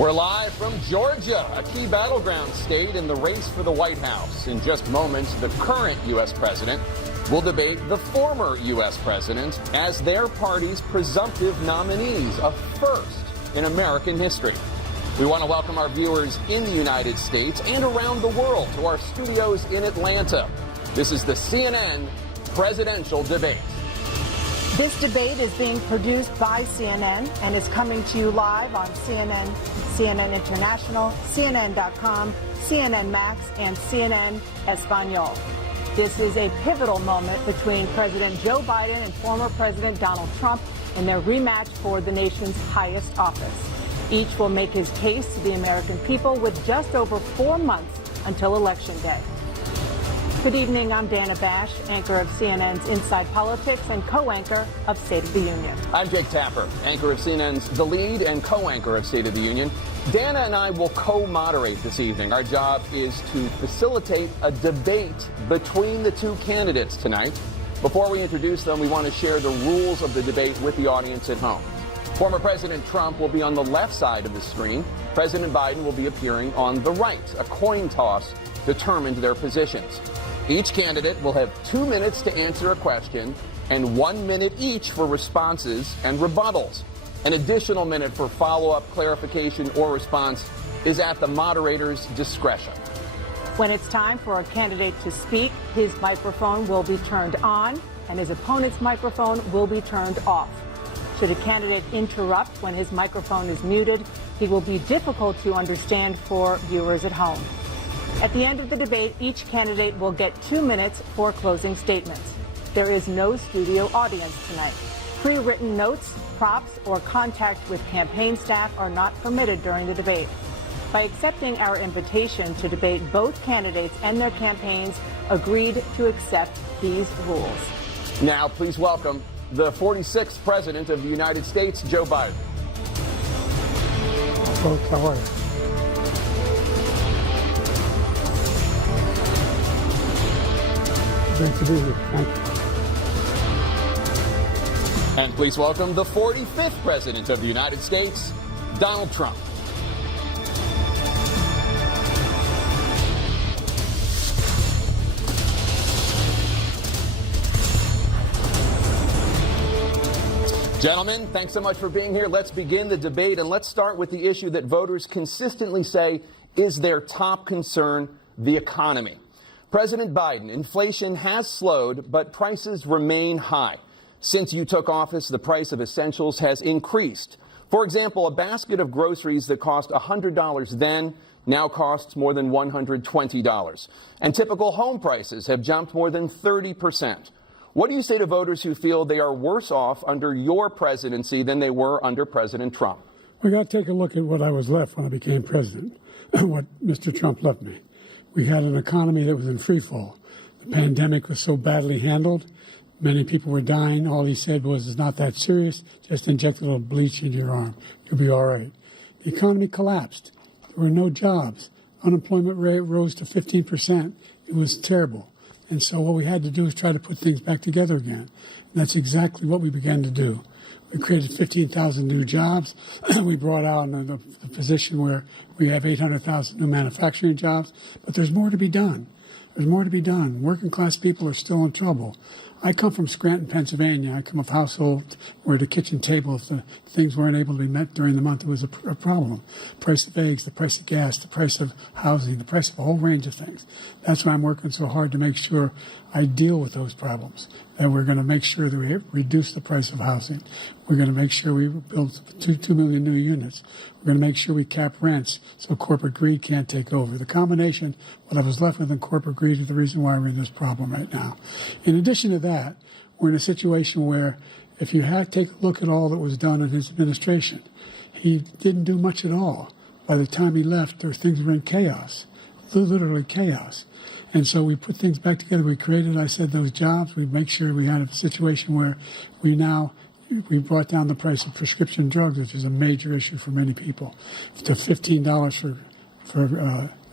We're live from Georgia, a key battleground state in the race for the White House. In just moments, the current U.S. president will debate the former U.S. president as their party's presumptive nominees, a first in American history. We want to welcome our viewers in the United States and around the world to our studios in Atlanta. This is the CNN presidential debate. This debate is being produced by CNN and is coming to you live on CNN, CNN International, CNN.com, CNN Max, and CNN Espanol. This is a pivotal moment between President Joe Biden and former President Donald Trump in their rematch for the nation's highest office. Each will make his case to the American people with just over 4 months until Election Day. Good evening, I'm Dana Bash, anchor of CNN's Inside Politics and co-anchor of State of the Union. I'm Jake Tapper, anchor of CNN's The Lead and co-anchor of State of the Union. Dana and I will co-moderate this evening. Our job is to facilitate a debate between the two candidates tonight. Before we introduce them, we want to share the rules of the debate with the audience at home. Former President Trump will be on the left side of the screen. President Biden will be appearing on the right. A coin toss determined their positions. Each candidate will have 2 minutes to answer a question and 1 minute each for responses and rebuttals. An additional minute for follow-up, clarification, or response is at the moderator's discretion. When it's time for a candidate to speak, his microphone will be turned on and his opponent's microphone will be turned off. Should a candidate interrupt when his microphone is muted, he will be difficult to understand for viewers at home. At the end of the debate, each candidate will get 2 minutes for closing statements. There is no studio audience tonight. Pre-written notes, props, or contact with campaign staff are not permitted during the debate. By accepting our invitation to debate, both candidates and their campaigns agreed to accept these rules. Now, please welcome the 46th President of the United States, Joe Biden. Folks, how are you? Great to be here. Thank you. And please welcome the 45th President of the United States, Donald Trump. Gentlemen, thanks so much for being here. Let's begin the debate, and let's start with the issue that voters consistently say is their top concern, the economy. President Biden, inflation has slowed, but prices remain high. Since you took office, the price of essentials has increased. For example, a basket of groceries that cost $100 then now costs more than $120. And typical home prices have jumped more than 30%. What do you say to voters who feel they are worse off under your presidency than they were under President Trump? We got to take a look at what I was left when I became president, what Mr. Trump left me. We had an economy that was in free fall. The pandemic was so badly handled. Many people were dying. All he said was, it's not that serious. Just inject a little bleach into your arm. You'll be all right. The economy collapsed. There were no jobs. Unemployment rate rose to 15%. It was terrible. And so what we had to do is try to put things back together again. And that's exactly what we began to do. We created 15,000 new jobs. We brought out the position where we have 800,000 new manufacturing jobs. But there's more to be done. There's more to be done. Working class people are still in trouble. I come from Scranton, Pennsylvania. I come of a household where the kitchen table, if the things weren't able to be met during the month, it was a problem. Price of eggs, the price of gas, the price of housing, the price of a whole range of things. That's why I'm working so hard to make sure I deal with those problems. And we're going to make sure that we reduce the price of housing. We're going to make sure we build 2 million new units. We're going to make sure we cap rents so corporate greed can't take over. The combination, what I was left with in corporate greed, is the reason why we're in this problem right now. In addition to that, we're in a situation where if you take a look at all that was done in his administration, he didn't do much at all. By the time he left, things were in chaos, literally chaos. And so we put things back together. We created, I said, those jobs. We make sure we had a situation where we brought down the price of prescription drugs, which is a major issue for many people, to $15 for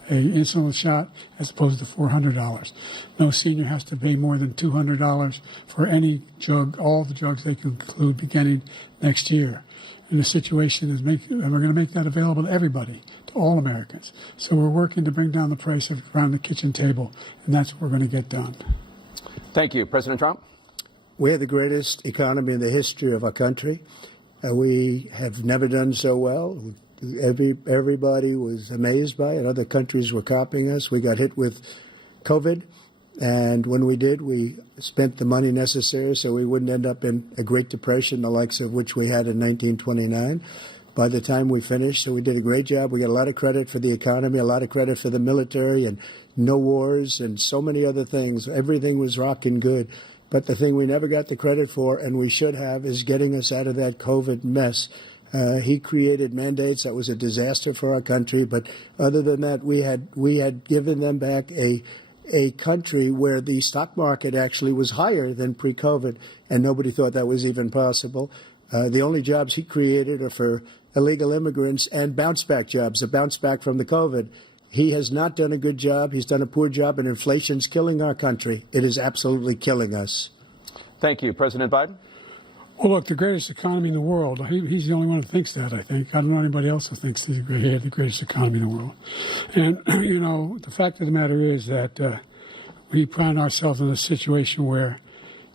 a insulin shot as opposed to $400. No senior has to pay more than $200 for any drug, all the drugs they can include beginning next year. in a situation and we're going to make that available to everybody, to all Americans. So we're working to bring down the price of around the kitchen table, and that's what we're going to get done. Thank you. President Trump? We have the greatest economy in the history of our country. We have never done so well. Everybody was amazed by it. Other countries were copying us. We got hit with COVID, and when we did, we spent the money necessary so we wouldn't end up in a Great Depression, the likes of which we had in 1929. By the time we finished, so we did a great job. We got a lot of credit for the economy, a lot of credit for the military, and no wars, and so many other things. Everything was rocking good. But the thing we never got the credit for, and we should have, is getting us out of that COVID mess. He created mandates that was a disaster for our country. But other than that, we had given them back a country where the stock market actually was higher than pre-COVID, and nobody thought that was even possible. The only jobs he created are for illegal immigrants and bounce-back jobs, a bounce-back from the COVID. He has not done a good job. He's done a poor job, and inflation's killing our country. It is absolutely killing us. Thank you. President Biden? Well, look, the greatest economy in the world, he's the only one who thinks that, I think. I don't know anybody else who thinks he had the greatest economy in the world. And, you know, the fact of the matter is that we find ourselves in a situation where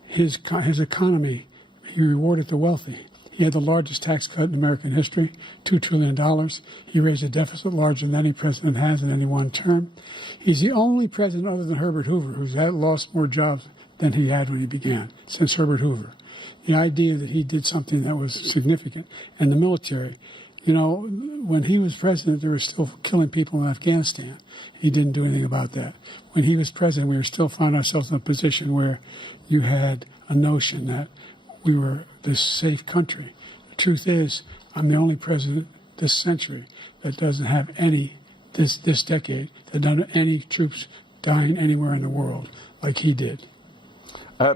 his economy, he rewarded the wealthy. He had the largest tax cut in American history, $2 trillion. He raised a deficit larger than any president has in any one term. He's the only president other than Herbert Hoover who's lost more jobs than he had when he began, since Herbert Hoover. The idea that he did something that was significant. And the military, you know, when he was president, they were still killing people in Afghanistan. He didn't do anything about that. When he was president, we were still finding ourselves in a position where you had a notion that we were this safe country. The truth is, I'm the only president this century that doesn't have this decade, that doesn't have any troops dying anywhere in the world like he did.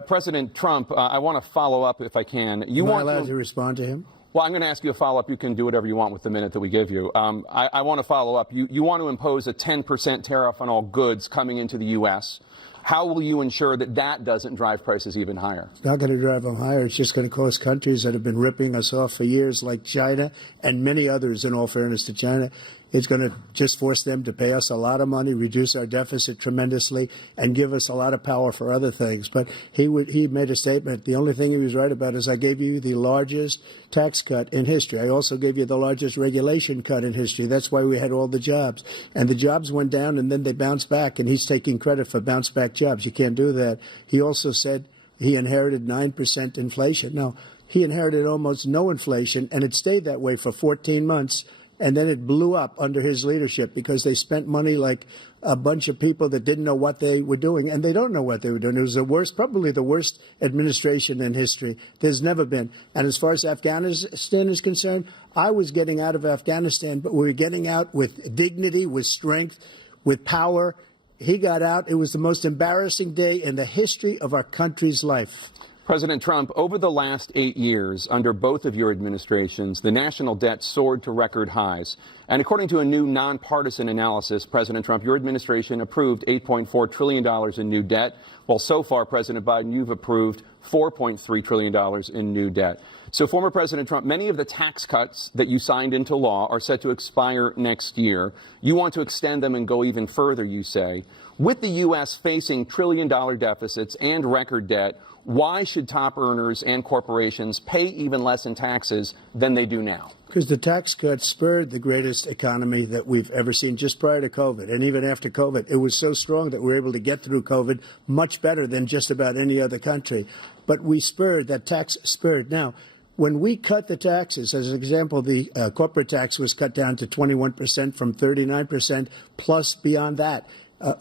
President Trump, I want to follow up if I can. Am I allowed to respond to him? Well, I'm going to ask you a follow-up. You can do whatever you want with the minute that we give you. I want to follow up. You want to impose a 10% tariff on all goods coming into the U.S. How will you ensure that that doesn't drive prices even higher? It's not going to drive them higher. It's just going to cause countries that have been ripping us off for years, like China and many others, in all fairness to China. It's going to just force them to pay us a lot of money, reduce our deficit tremendously, and give us a lot of power for other things. But he made a statement. The only thing he was right about is I gave you the largest tax cut in history. I also gave you the largest regulation cut in history. That's why we had all the jobs. And the jobs went down, and then they bounced back, and he's taking credit for bounce-back jobs. You can't do that. He also said he inherited 9% inflation. No, he inherited almost no inflation, and it stayed that way for 14 months. And then it blew up under his leadership because they spent money like a bunch of people that didn't know what they were doing. And they don't know what they were doing. It was the worst, probably the worst administration in history. There's never been. And as far as Afghanistan is concerned, I was getting out of Afghanistan, but we were getting out with dignity, with strength, with power. He got out. It was the most embarrassing day in the history of our country's life. President Trump, over the last 8 years, under both of your administrations, the national debt soared to record highs. And according to a new nonpartisan analysis, President Trump, your administration approved $8.4 trillion in new debt, while so far, President Biden, you've approved $4.3 trillion in new debt. So, former President Trump, many of the tax cuts that you signed into law are set to expire next year. You want to extend them and go even further, you say. With the U.S. facing trillion-dollar deficits and record debt, why should top earners and corporations pay even less in taxes than they do now? Because the tax cuts spurred the greatest economy that we've ever seen just prior to COVID. And even after COVID, it was so strong that we were able to get through COVID much better than just about any other country. But we spurred, that tax spurred. Now, when we cut the taxes, as an example, the corporate tax was cut down to 21% from 39%, plus beyond that.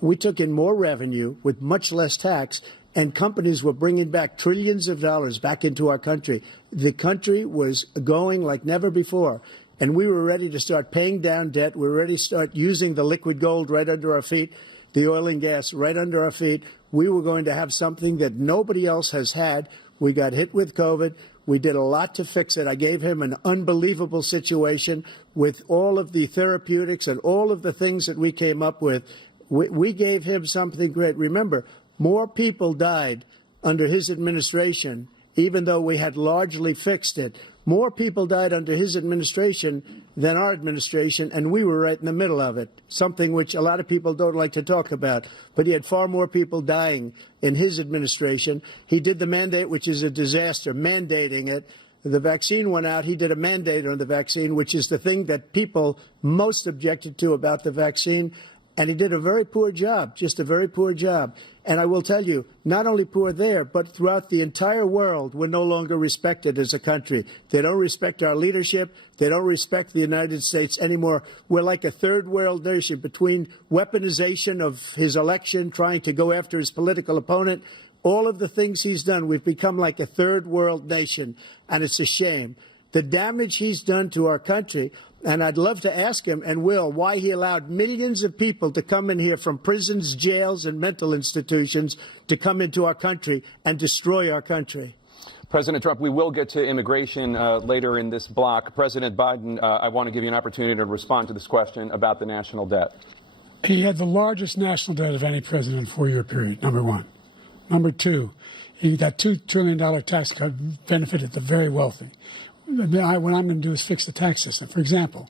We took in more revenue with much less tax, and companies were bringing back trillions of dollars back into our country. The country was going like never before, and we were ready to start paying down debt. We were ready to start using the liquid gold right under our feet, the oil and gas right under our feet. We were going to have something that nobody else has had. We got hit with COVID. We did a lot to fix it. I gave him an unbelievable situation with all of the therapeutics and all of the things that we came up with. We gave him something great. Remember, more people died under his administration, even though we had largely fixed it. More people died under his administration than our administration, and we were right in the middle of it, something which a lot of people don't like to talk about. But he had far more people dying in his administration. He did the mandate, which is a disaster, mandating it. The vaccine went out. He did a mandate on the vaccine, which is the thing that people most objected to about the vaccine. And he did a very poor job, just a very poor job. And I will tell you, not only poor there, but throughout the entire world, we're no longer respected as a country. They don't respect our leadership. They don't respect the United States anymore. We're like a third world nation between weaponization of his election, trying to go after his political opponent. All of the things he's done, we've become like a third world nation, and it's a shame. The damage he's done to our country, and I'd love to ask him, and will, why he allowed millions of people to come in here from prisons, jails, and mental institutions to come into our country and destroy our country. President Trump, we will get to immigration later in this block. President Biden, I want to give you an opportunity to respond to this question about the national debt. He had the largest national debt of any president in a 4-year period, number one. Number two, that $2 trillion tax cut benefited the very wealthy. What I'm going to do is fix the tax system. For example,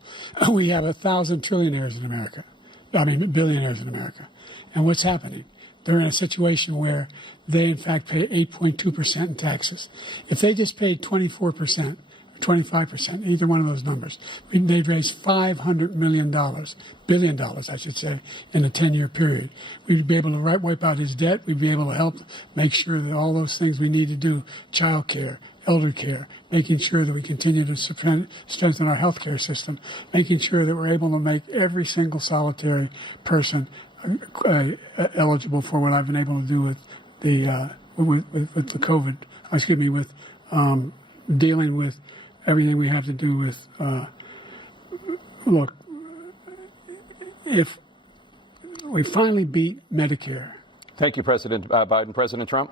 we have 1,000 trillionaires in America. Billionaires in America. And what's happening? They're in a situation where they, in fact, pay 8.2% in taxes. If they just paid 24%, 25%, either one of those numbers, they'd raise $500 billion, I should say, in a 10-year period. We'd be able to wipe out his debt. We'd be able to help make sure that all those things we need to do, child care, elder care, making sure that we continue to strengthen our health care system, making sure that we're able to make every single solitary person eligible for what I've been able to do with the COVID, with dealing with everything we have to do with, look, if we finally beat Medicare. Thank you, President Biden. President Trump?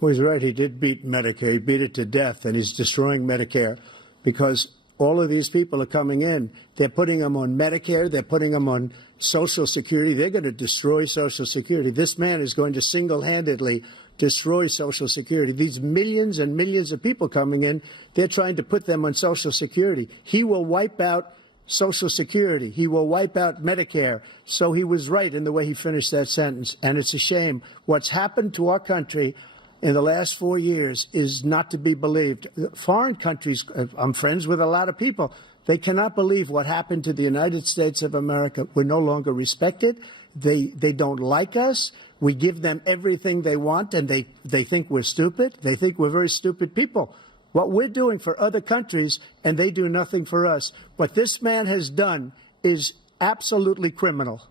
Well, he's right. He did beat Medicare. He beat it to death, and he's destroying Medicare because all of these people are coming in. They're putting them on Medicare. They're putting them on Social Security. They're going to destroy Social Security. This man is going to single-handedly destroy Social Security. These millions and millions of people coming in, they're trying to put them on Social Security. He will wipe out Social Security. He will wipe out Medicare. So he was right in the way he finished that sentence. And it's a shame. What's happened to our country in the last 4 years is not to be believed. Foreign countries, I'm friends with a lot of people, they cannot believe what happened to the United States of America. We're no longer respected. They don't like us. We give them everything they want, and they think we're stupid. They think we're very stupid people. What we're doing for other countries, and they do nothing for us. What this man has done is absolutely criminal.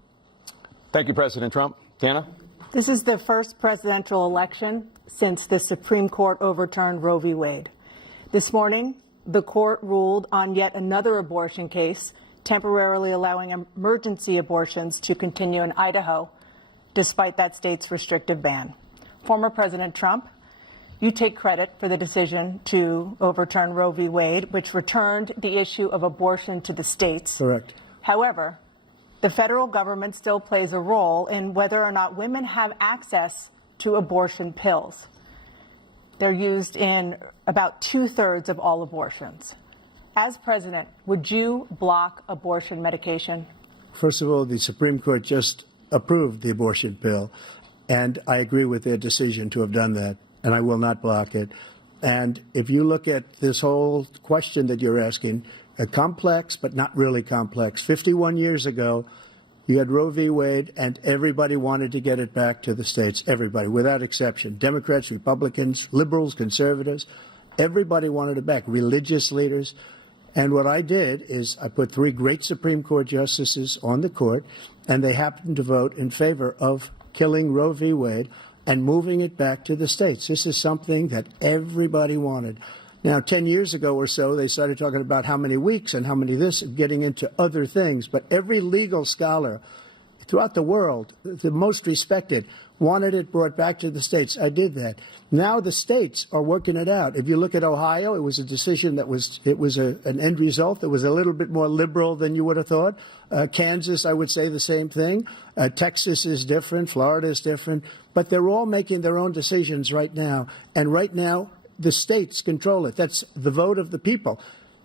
Thank you, President Trump. Dana? This is the first presidential election since the Supreme Court overturned Roe v. Wade. This morning, the court ruled on yet another abortion case, temporarily allowing emergency abortions to continue in Idaho, despite that state's restrictive ban. Former President Trump, you take credit for the decision to overturn Roe v. Wade, which returned the issue of abortion to the states. Correct. However, the federal government still plays a role in whether or not women have access to abortion pills. They're used in about 2/3 of all abortions. As president, would you block abortion medication? First of all, the Supreme Court just approved the abortion pill, and I agree with their decision to have done that, and I will not block it. And if you look at this whole question that you're asking, complex but not really complex. 51 years ago, you had Roe v. Wade, and everybody wanted to get it back to the states. Everybody, without exception. Democrats, Republicans, liberals, conservatives. Everybody wanted it back. Religious leaders. And what I did is I put 3 great Supreme Court justices on the court, and they happened to vote in favor of killing Roe v. Wade and moving it back to the states. This is something that everybody wanted. Now, 10 years ago or so, they started talking about how many weeks and how many this, getting into other things. But every legal scholar throughout the world, the most respected, wanted it brought back to the states. I did that. Now the states are working it out. If you look at Ohio, it was a decision that was an end result that was a little bit more liberal than you would have thought. Kansas, I would say the same thing. Texas is different. Florida is different. But they're all making their own decisions right now. And right now, the states control it. That's the vote of the people.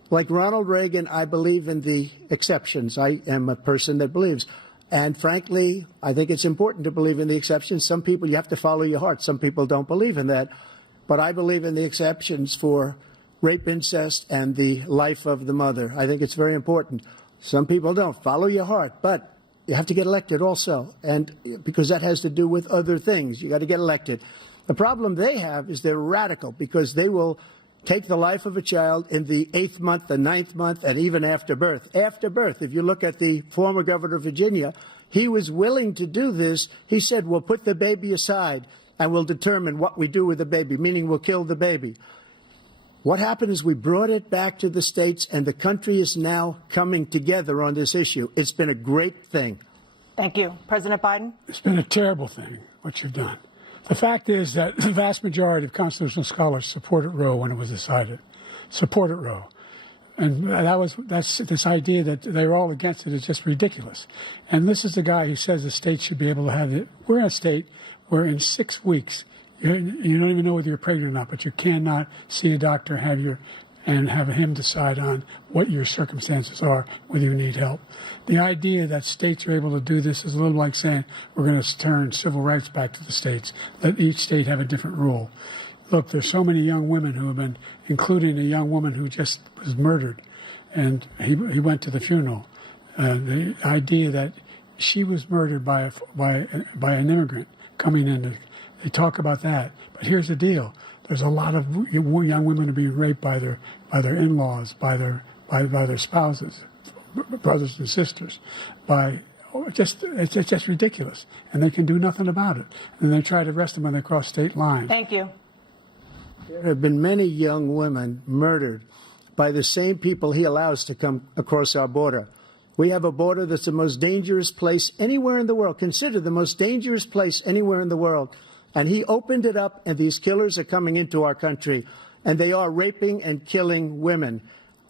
Like Ronald Reagan, I believe in the exceptions. I am a person that believes. And frankly, I think it's important to believe in the exceptions. Some people, you have to follow your heart. Some people don't believe in that. But I believe in the exceptions for rape, incest, and the life of the mother. I think it's very important. Some people don't. Follow your heart. But you have to get elected also. And because that has to do with other things. You got to get elected. The problem they have is they're radical because they will take the life of a child in the 8th month, the 9th month, and even after birth. After birth, if you look at the former governor of Virginia, he was willing to do this. He said, we'll put the baby aside and we'll determine what we do with the baby, meaning we'll kill the baby. What happened is we brought it back to the states, and the country is now coming together on this issue. It's been a great thing. Thank you. President Biden? It's been a terrible thing, what you've done. The fact is that the vast majority of constitutional scholars supported Roe when it was decided. Supported Roe. And that's this idea that they're all against it is just ridiculous. And this is the guy who says the state should be able to have it. We're in a state where in 6 weeks, you don't even know whether you're pregnant or not, but you cannot see a doctor, and have him decide on what your circumstances are, whether you need help. The idea that states are able to do this is a little like saying we're going to turn civil rights back to the states, let each state have a different rule. Look, there's so many young women who have been, including a young woman who just was murdered, and he went to the funeral. The idea that she was murdered by an immigrant coming in, they talk about that. But here's the deal. There's a lot of young women who are being raped by their in-laws, by their spouses, brothers and sisters, it's just ridiculous, and they can do nothing about it. And they try to arrest them when they cross state lines. Thank you. There have been many young women murdered by the same people he allows to come across our border. We have a border that's the most dangerous place anywhere in the world, considered the most dangerous place anywhere in the world. And he opened it up, and these killers are coming into our country, and they are raping and killing women.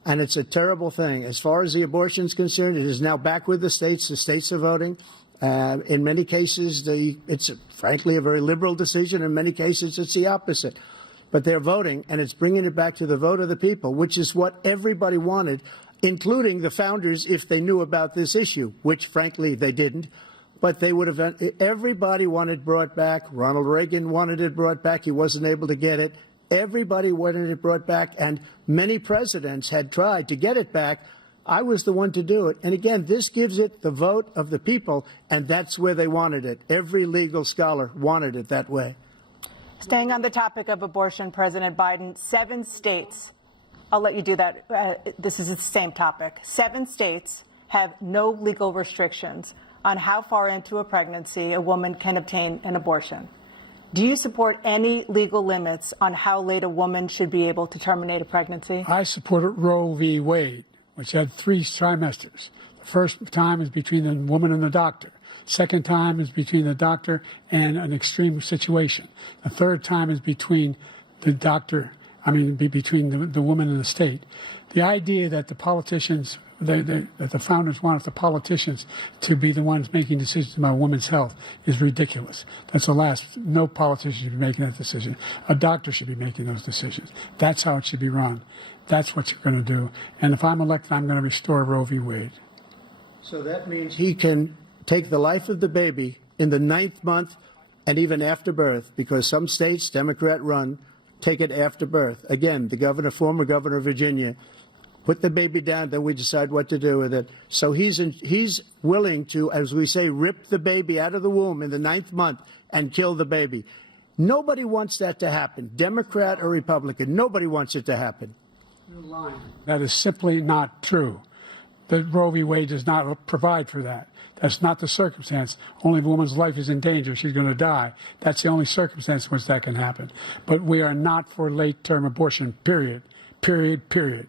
And it's a terrible thing. As far as the abortion is concerned, it is now back with the states. The states are voting. In many cases, it's frankly a very liberal decision. In many cases, it's the opposite. But they're voting, and it's bringing it back to the vote of the people, which is what everybody wanted, including the founders, if they knew about this issue, which, frankly, they didn't. But they would have, everybody wanted brought back. Ronald Reagan wanted it brought back. He wasn't able to get it. Everybody wanted it brought back, and many presidents had tried to get it back. I was the one to do it. And again, this gives it the vote of the people, and that's where they wanted it. Every legal scholar wanted it that way. Staying on the topic of abortion, President Biden, 7 states, I'll let you do that. This is the same topic. 7 states have no legal restrictions on how far into a pregnancy a woman can obtain an abortion. Do you support any legal limits on how late a woman should be able to terminate a pregnancy? I supported Roe v. Wade, which had 3 trimesters. The first time is between the woman and the doctor. Second time is between the doctor and an extreme situation. The third time is between the doctor, between the woman and the state. The idea that the politicians, that the founders wanted the politicians to be the ones making decisions about women's health is ridiculous. That's the last. No politician should be making that decision. A doctor should be making those decisions. That's how it should be run. That's what you're going to do. And if I'm elected, I'm going to restore Roe v. Wade. So that means he can take the life of the baby in the 9th month and even after birth, because some states, Democrat run, take it after birth. Again, the former governor of Virginia, put the baby down, then we decide what to do with it. So he's willing to, as we say, rip the baby out of the womb in the 9th month and kill the baby. Nobody wants that to happen, Democrat or Republican. Nobody wants it to happen. You're lying. That is simply not true. The Roe v. Wade does not provide for that. That's not the circumstance. Only if a woman's life is in danger, she's going to die. That's the only circumstance in which that can happen. But we are not for late-term abortion, period. Period, period.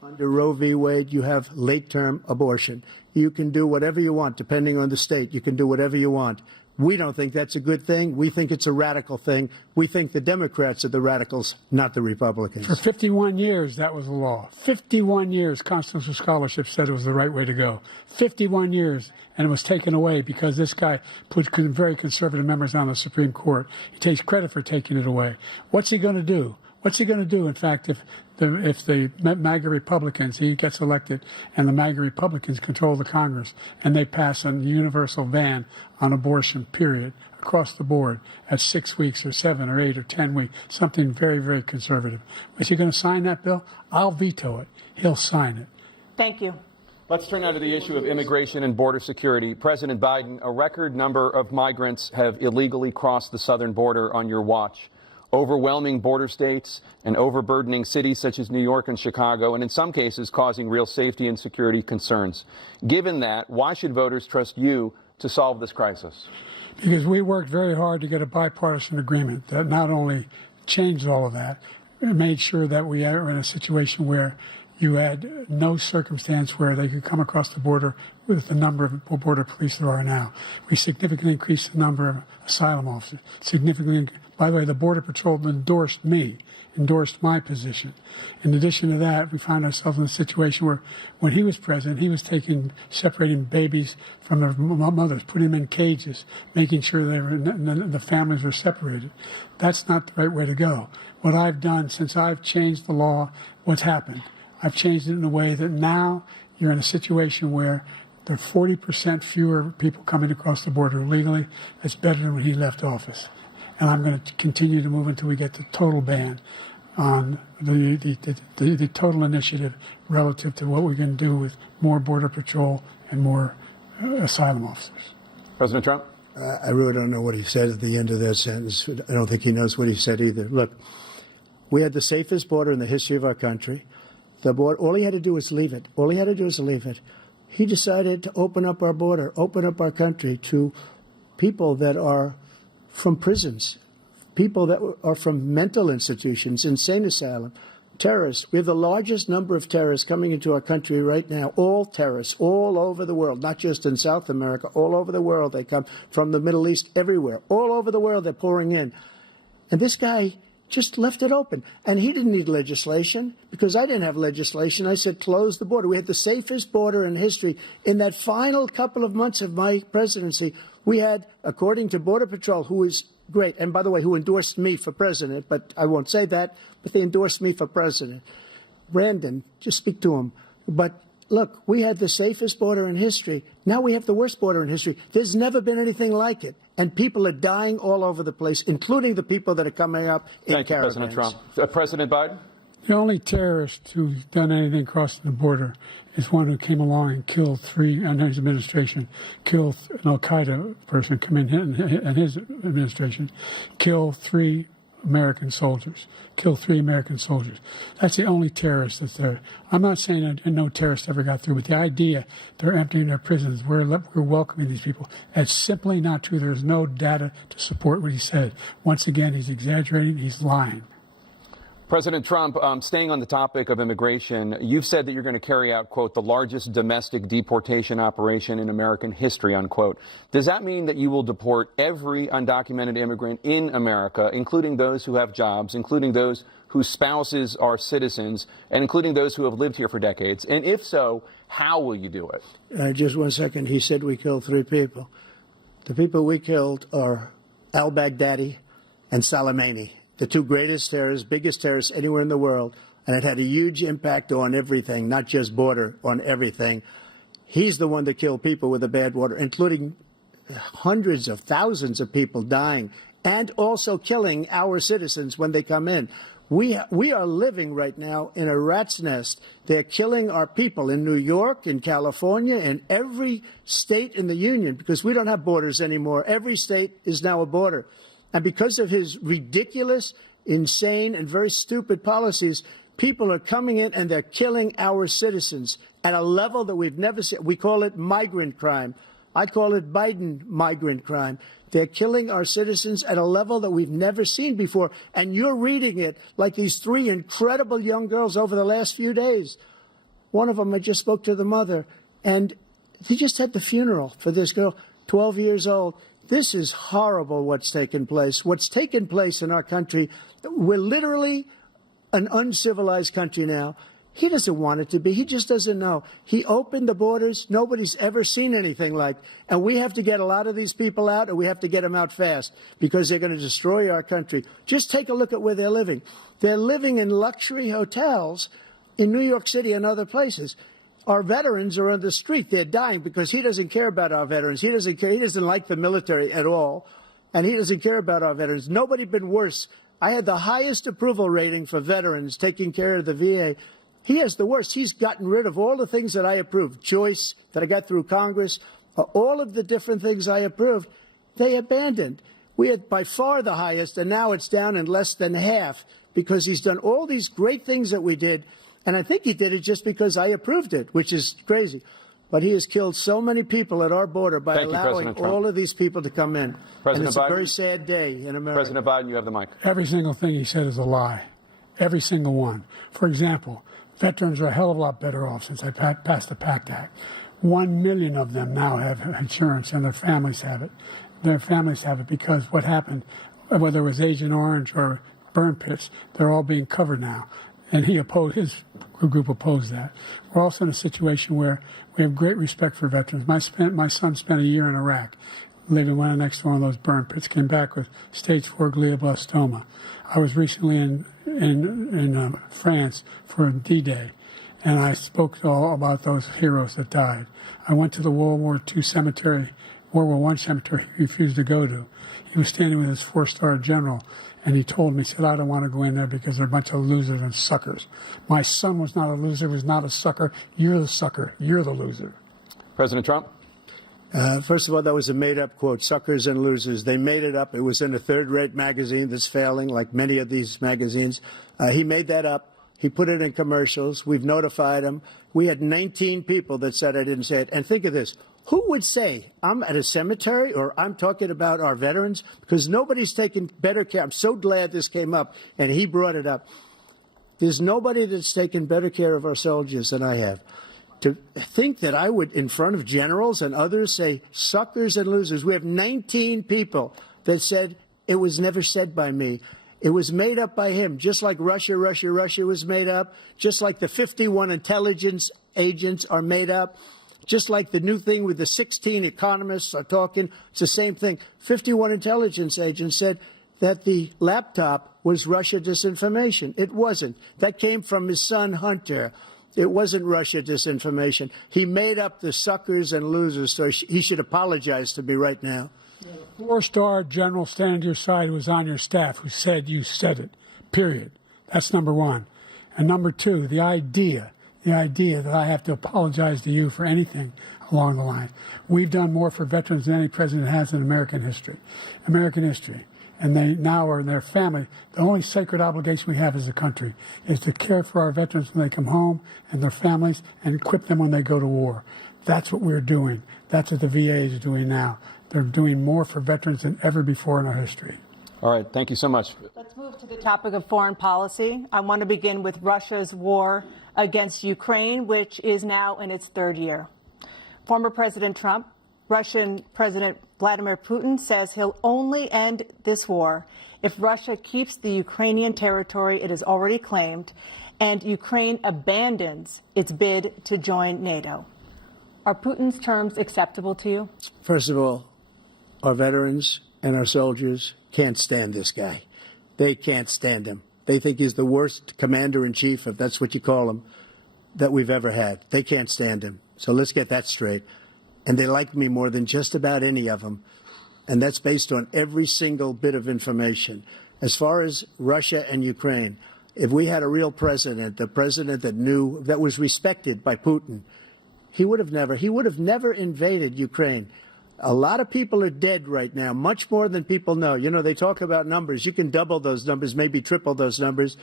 Under Roe v. Wade, you have late-term abortion. You can do whatever you want, depending on the state. You can do whatever you want. We don't think that's a good thing. We think it's a radical thing. We think the Democrats are the radicals, not the Republicans. For 51 years, that was the law. 51 years, constitutional scholarship said it was the right way to go. 51 years, and it was taken away because this guy put very conservative members on the Supreme Court. He takes credit for taking it away. What's he going to do? What's he going to do? In fact, if the MAGA Republicans, he gets elected, and the MAGA Republicans control the Congress, and they pass a universal ban on abortion, period, across the board at 6 weeks or 7 or 8 or 10 weeks, something very, very conservative. Is he going to sign that bill? I'll veto it. He'll sign it. Thank you. Let's turn now to the issue of immigration and border security. President Biden, a record number of migrants have illegally crossed the southern border on your watch. Overwhelming border states and overburdening cities such as New York and Chicago, and in some cases causing real safety and security concerns. Given that, why should voters trust you to solve this crisis? Because we worked very hard to get a bipartisan agreement that not only changed all of that, it made sure that we are in a situation where you had no circumstance where they could come across the border with the number of border police there are now. We significantly increased the number of asylum officers. By the way, the Border Patrol endorsed my position. In addition to that, we found ourselves in a situation where when he was president, he was separating babies from their mothers, putting them in cages, making sure the families were separated. That's not the right way to go. What I've done since I've changed the law, what's happened? I've changed it in a way that now you're in a situation where there are 40% fewer people coming across the border illegally. That's better than when he left office. And I'm going to continue to move until we get the total ban on the total initiative relative to what we're going to do with more Border Patrol and more asylum officers. President Trump? I really don't know what he said at the end of that sentence. I don't think he knows what he said either. Look, we had the safest border in the history of our country. The border, all he had to do was leave it. All he had to do was leave it. He decided to open up our border, open up our country to people that are from prisons, people that are from mental institutions, insane asylum, terrorists. We have the largest number of terrorists coming into our country right now, all terrorists, all over the world, not just in South America, all over the world. They come from the Middle East, everywhere. All over the world, they're pouring in. And this guy just left it open. And he didn't need legislation because I didn't have legislation. I said, close the border. We had the safest border in history. In that final couple of months of my presidency, we had, according to Border Patrol, who is great, and by the way, who endorsed me for president, but I won't say that, but they endorsed me for president. Brandon, just speak to him. But look, we had the safest border in history. Now we have the worst border in history. There's never been anything like it. And people are dying all over the place, including the people that are coming up in caravans. Thank you, President Trump. President Biden? The only terrorist who's done anything crossing the border is one who came along and killed under his administration, killed an al-Qaeda person come in his administration, killed 3 American soldiers. That's the only terrorist that's there. I'm not saying that no terrorist ever got through, but the idea they're emptying their prisons, we're welcoming these people, that's simply not true. There's no data to support what he said. Once again, he's exaggerating, he's lying. President Trump, staying on the topic of immigration, you've said that you're going to carry out, quote, the largest domestic deportation operation in American history, unquote. Does that mean that you will deport every undocumented immigrant in America, including those who have jobs, including those whose spouses are citizens, and including those who have lived here for decades? And if so, how will you do it? Just 1 second. He said we killed 3 people. The people we killed are al-Baghdadi and Soleimani, the 2 greatest terrorists, biggest terrorists anywhere in the world, and it had a huge impact on everything, not just border, on everything. He's the one that killed people with the bad water, including hundreds of thousands of people dying, and also killing our citizens when they come in. We are living right now in a rat's nest. They're killing our people in New York, in California, in every state in the union, because we don't have borders anymore. Every state is now a border. And because of his ridiculous, insane, and very stupid policies, people are coming in and they're killing our citizens at a level that we've never seen. We call it migrant crime. I call it Biden migrant crime. They're killing our citizens at a level that we've never seen before. And you're reading it like these 3 incredible young girls over the last few days. One of them, I just spoke to the mother, and he just had the funeral for this girl, 12 years old. This is horrible what's taken place. What's taken place in our country, we're literally an uncivilized country now. He doesn't want it to be. He just doesn't know. He opened the borders. Nobody's ever seen anything like. And we have to get a lot of these people out, and we have to get them out fast because they're going to destroy our country. Just take a look at where they're living. They're living in luxury hotels in New York City and other places. Our veterans are on the street. They're dying because he doesn't care about our veterans. He doesn't care. He doesn't like the military at all, and he doesn't care about our veterans. Nobody been worse. I had the highest approval rating for veterans taking care of the VA. He has the worst. He's gotten rid of all the things that I approved, choice that I got through Congress, all of the different things I approved, they abandoned. We had by far the highest, and now it's down in less than half because he's done all these great things that we did, and I think he did it just because I approved it, which is crazy. But he has killed so many people at our border by allowing all of these people to come in. And it's a very sad day in America. President Biden, you have the mic. Every single thing he said is a lie. Every single one. For example, veterans are a hell of a lot better off since I passed the PACT Act. 1 million of them now have insurance, and their families have it. Their families have it because what happened, whether it was Agent Orange or burn pits, they're all being covered now. And his group opposed that. We're also in a situation where we have great respect for veterans. My son spent a year in Iraq, living right next to one of those burn pits, came back with stage 4 glioblastoma. I was recently in France for D-Day, and I spoke all about those heroes that died. I went to the World War I cemetery he refused to go to. He was standing with his 4-star general, and he told me, he said, I don't want to go in there because they're a bunch of losers and suckers. My son was not a loser, was not a sucker. You're the sucker. You're the loser. President Trump? First of all, that was a made-up quote, suckers and losers. They made it up. It was in a third-rate magazine that's failing, like many of these magazines. He made that up. He put it in commercials. We've notified him. We had 19 people that said I didn't say it. And think of this. Who would say I'm at a cemetery or I'm talking about our veterans? Because nobody's taken better care. I'm so glad this came up, and he brought it up. There's nobody that's taken better care of our soldiers than I have. To think that I would, in front of generals and others, say suckers and losers. We have 19 people that said it was never said by me. It was made up by him, just like Russia was made up, just like the 51 intelligence agents are made up, just like the new thing with the 16 economists are talking. It's the same thing. 51 intelligence agents said that the laptop was Russia disinformation. It wasn't. That came from his son, Hunter. It wasn't Russia disinformation. He made up the suckers and losers, so he should apologize to me right now. 4-star general standing to your side who was on your staff who said you said it, period. That's number one. And number two, the idea that I have to apologize to you for anything along the line. We've done more for veterans than any president has in American history. And they now are in their family. The only sacred obligation we have as a country is to care for our veterans when they come home and their families and equip them when they go to war. That's what we're doing. That's what the VA is doing now. They're doing more for veterans than ever before in our history. All right. Thank you so much. Let's move to the topic of foreign policy. I want to begin with Russia's war against Ukraine, which is now in its third year. Former President Trump, Russian President Vladimir Putin says he'll only end this war if Russia keeps the Ukrainian territory it has already claimed and Ukraine abandons its bid to join NATO. Are Putin's terms acceptable to you? First of all, our veterans and our soldiers can't stand this guy. They can't stand him. They think he's the worst commander-in-chief, if that's what you call him, that we've ever had. They can't stand him. So let's get that straight. And they like me more than just about any of them. And that's based on every single bit of information. As far as Russia and Ukraine, if we had a real president, the president that knew, that was respected by Putin, he would have never invaded Ukraine. A lot of people are dead right now, much more than people know. You know, they talk about numbers. You can double those numbers, maybe triple those numbers.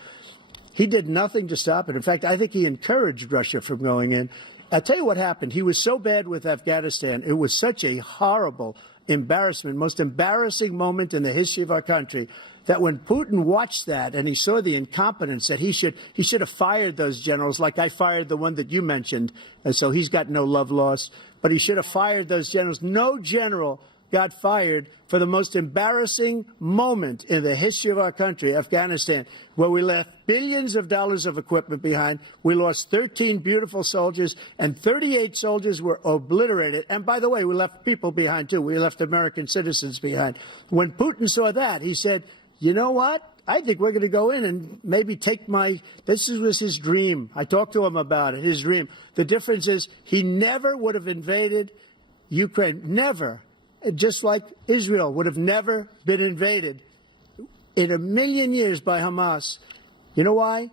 He did nothing to stop it. In fact, I think he encouraged Russia from going in. I'll tell you what happened. He was so bad with Afghanistan. It was such a horrible embarrassment, most embarrassing moment in the history of our country, that when Putin watched that and he saw the incompetence, that he should have fired those generals, like I fired the one that you mentioned, and so he's got no love lost. But he should have fired those generals. No general got fired for the most embarrassing moment in the history of our country, Afghanistan, where we left billions of dollars of equipment behind. We lost 13 beautiful soldiers, and 38 soldiers were obliterated. And by the way, we left people behind, too. We left American citizens behind. When Putin saw that, he said, you know what? I think we're going to go in and maybe take this was his dream. I talked to him about it, his dream. The difference is he never would have invaded Ukraine. Never. Just like Israel would have never been invaded in a million years by Hamas. You know why?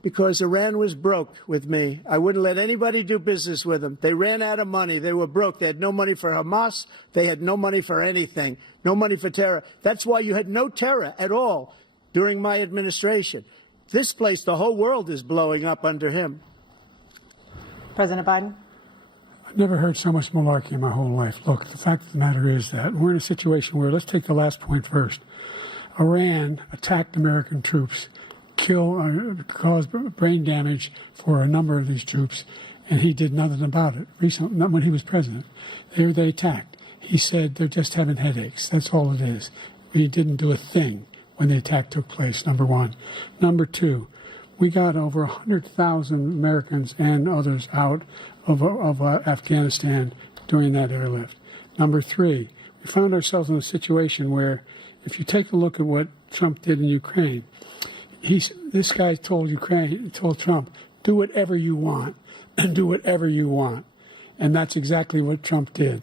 Because Iran was broke with me. I wouldn't let anybody do business with them. They ran out of money. They were broke. They had no money for Hamas. They had no money for anything. No money for terror. That's why you had no terror at all during my administration. This place, the whole world is blowing up under him. President Biden? I've never heard so much malarkey in my whole life. Look, the fact of the matter is that we're in a situation where, let's take the last point first. Iran attacked American troops, caused brain damage for a number of these troops, and he did nothing about it. Recently, not when he was president. They attacked. He said they're just having headaches. That's all it is. He didn't do a thing when the attack took place, number one. Number two, we got over 100,000 Americans and others out of Afghanistan during that airlift. Number three, we found ourselves in a situation where, if you take a look at what Trump did in Ukraine, this guy told Trump, do whatever you want, and do whatever you want. And that's exactly what Trump did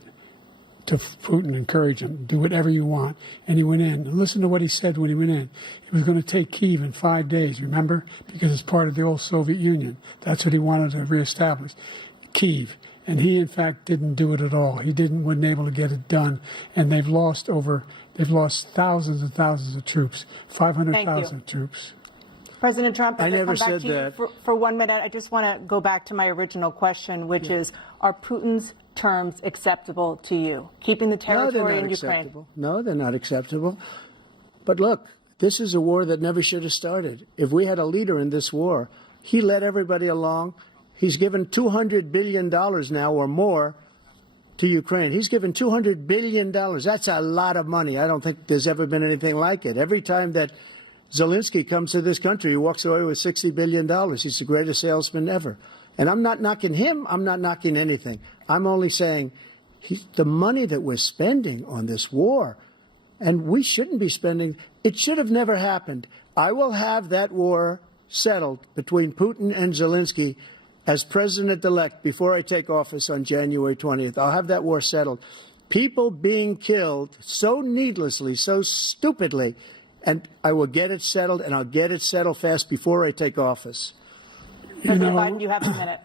to Putin, encourage him, do whatever you want. And he went in. And listen to what he said when he went in. He was going to take Kyiv in 5 days, remember? Because it's part of the old Soviet Union. That's what he wanted to reestablish, Kyiv. And he, in fact, didn't do it at all. He wasn't able to get it done. And they've lost thousands and thousands of troops, 500,000 troops. President Trump, I never come back said to you that. For 1 minute, I just want to go back to my original question, which is, are Putin's terms acceptable to you? Keeping the territory in Ukraine? Acceptable. No, they're not acceptable. But look, this is a war that never should have started. If we had a leader in this war, he led everybody along. He's given $200 billion now or more to Ukraine. He's given $200 billion. That's a lot of money. I don't think there's ever been anything like it. Every time that Zelensky comes to this country, he walks away with $60 billion. He's the greatest salesman ever. And I'm not knocking him. I'm not knocking anything. I'm only saying the money that we're spending on this war, and we shouldn't be spending, it should have never happened. I will have that war settled between Putin and Zelensky as president-elect before I take office on January 20th. I'll have that war settled. People being killed so needlessly, so stupidly, and I will get it settled, and I'll get it settled fast before I take office. President Biden, you have a minute.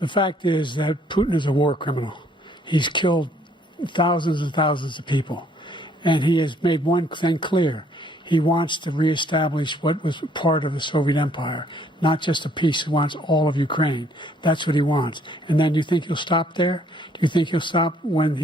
The fact is that Putin is a war criminal. He's killed thousands and thousands of people. And he has made one thing clear. He wants to reestablish what was part of the Soviet Empire, not just a piece. He wants all of Ukraine. That's what he wants. And then do you think he'll stop there? Do you think he'll stop when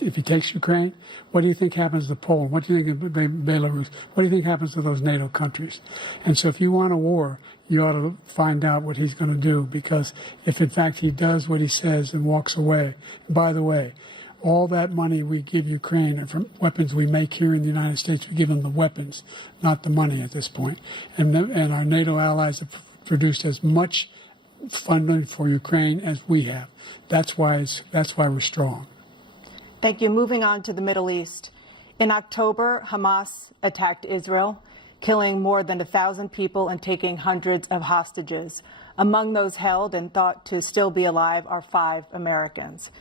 if he takes Ukraine? What do you think happens to Poland? What do you think of Belarus? What do you think happens to those NATO countries? And so if you want a war, you ought to find out what he's going to do, because if in fact he does what he says and walks away, by the way, all that money we give Ukraine are from weapons we make here in the United States. We give them the weapons, not the money at this point. And our NATO allies have produced as much funding for Ukraine as we have. That's why we're strong. Thank you. Moving on to the Middle East. In October, Hamas attacked Israel, killing more than 1,000 people and taking hundreds of hostages. Among those held and thought to still be alive are 5 Americans.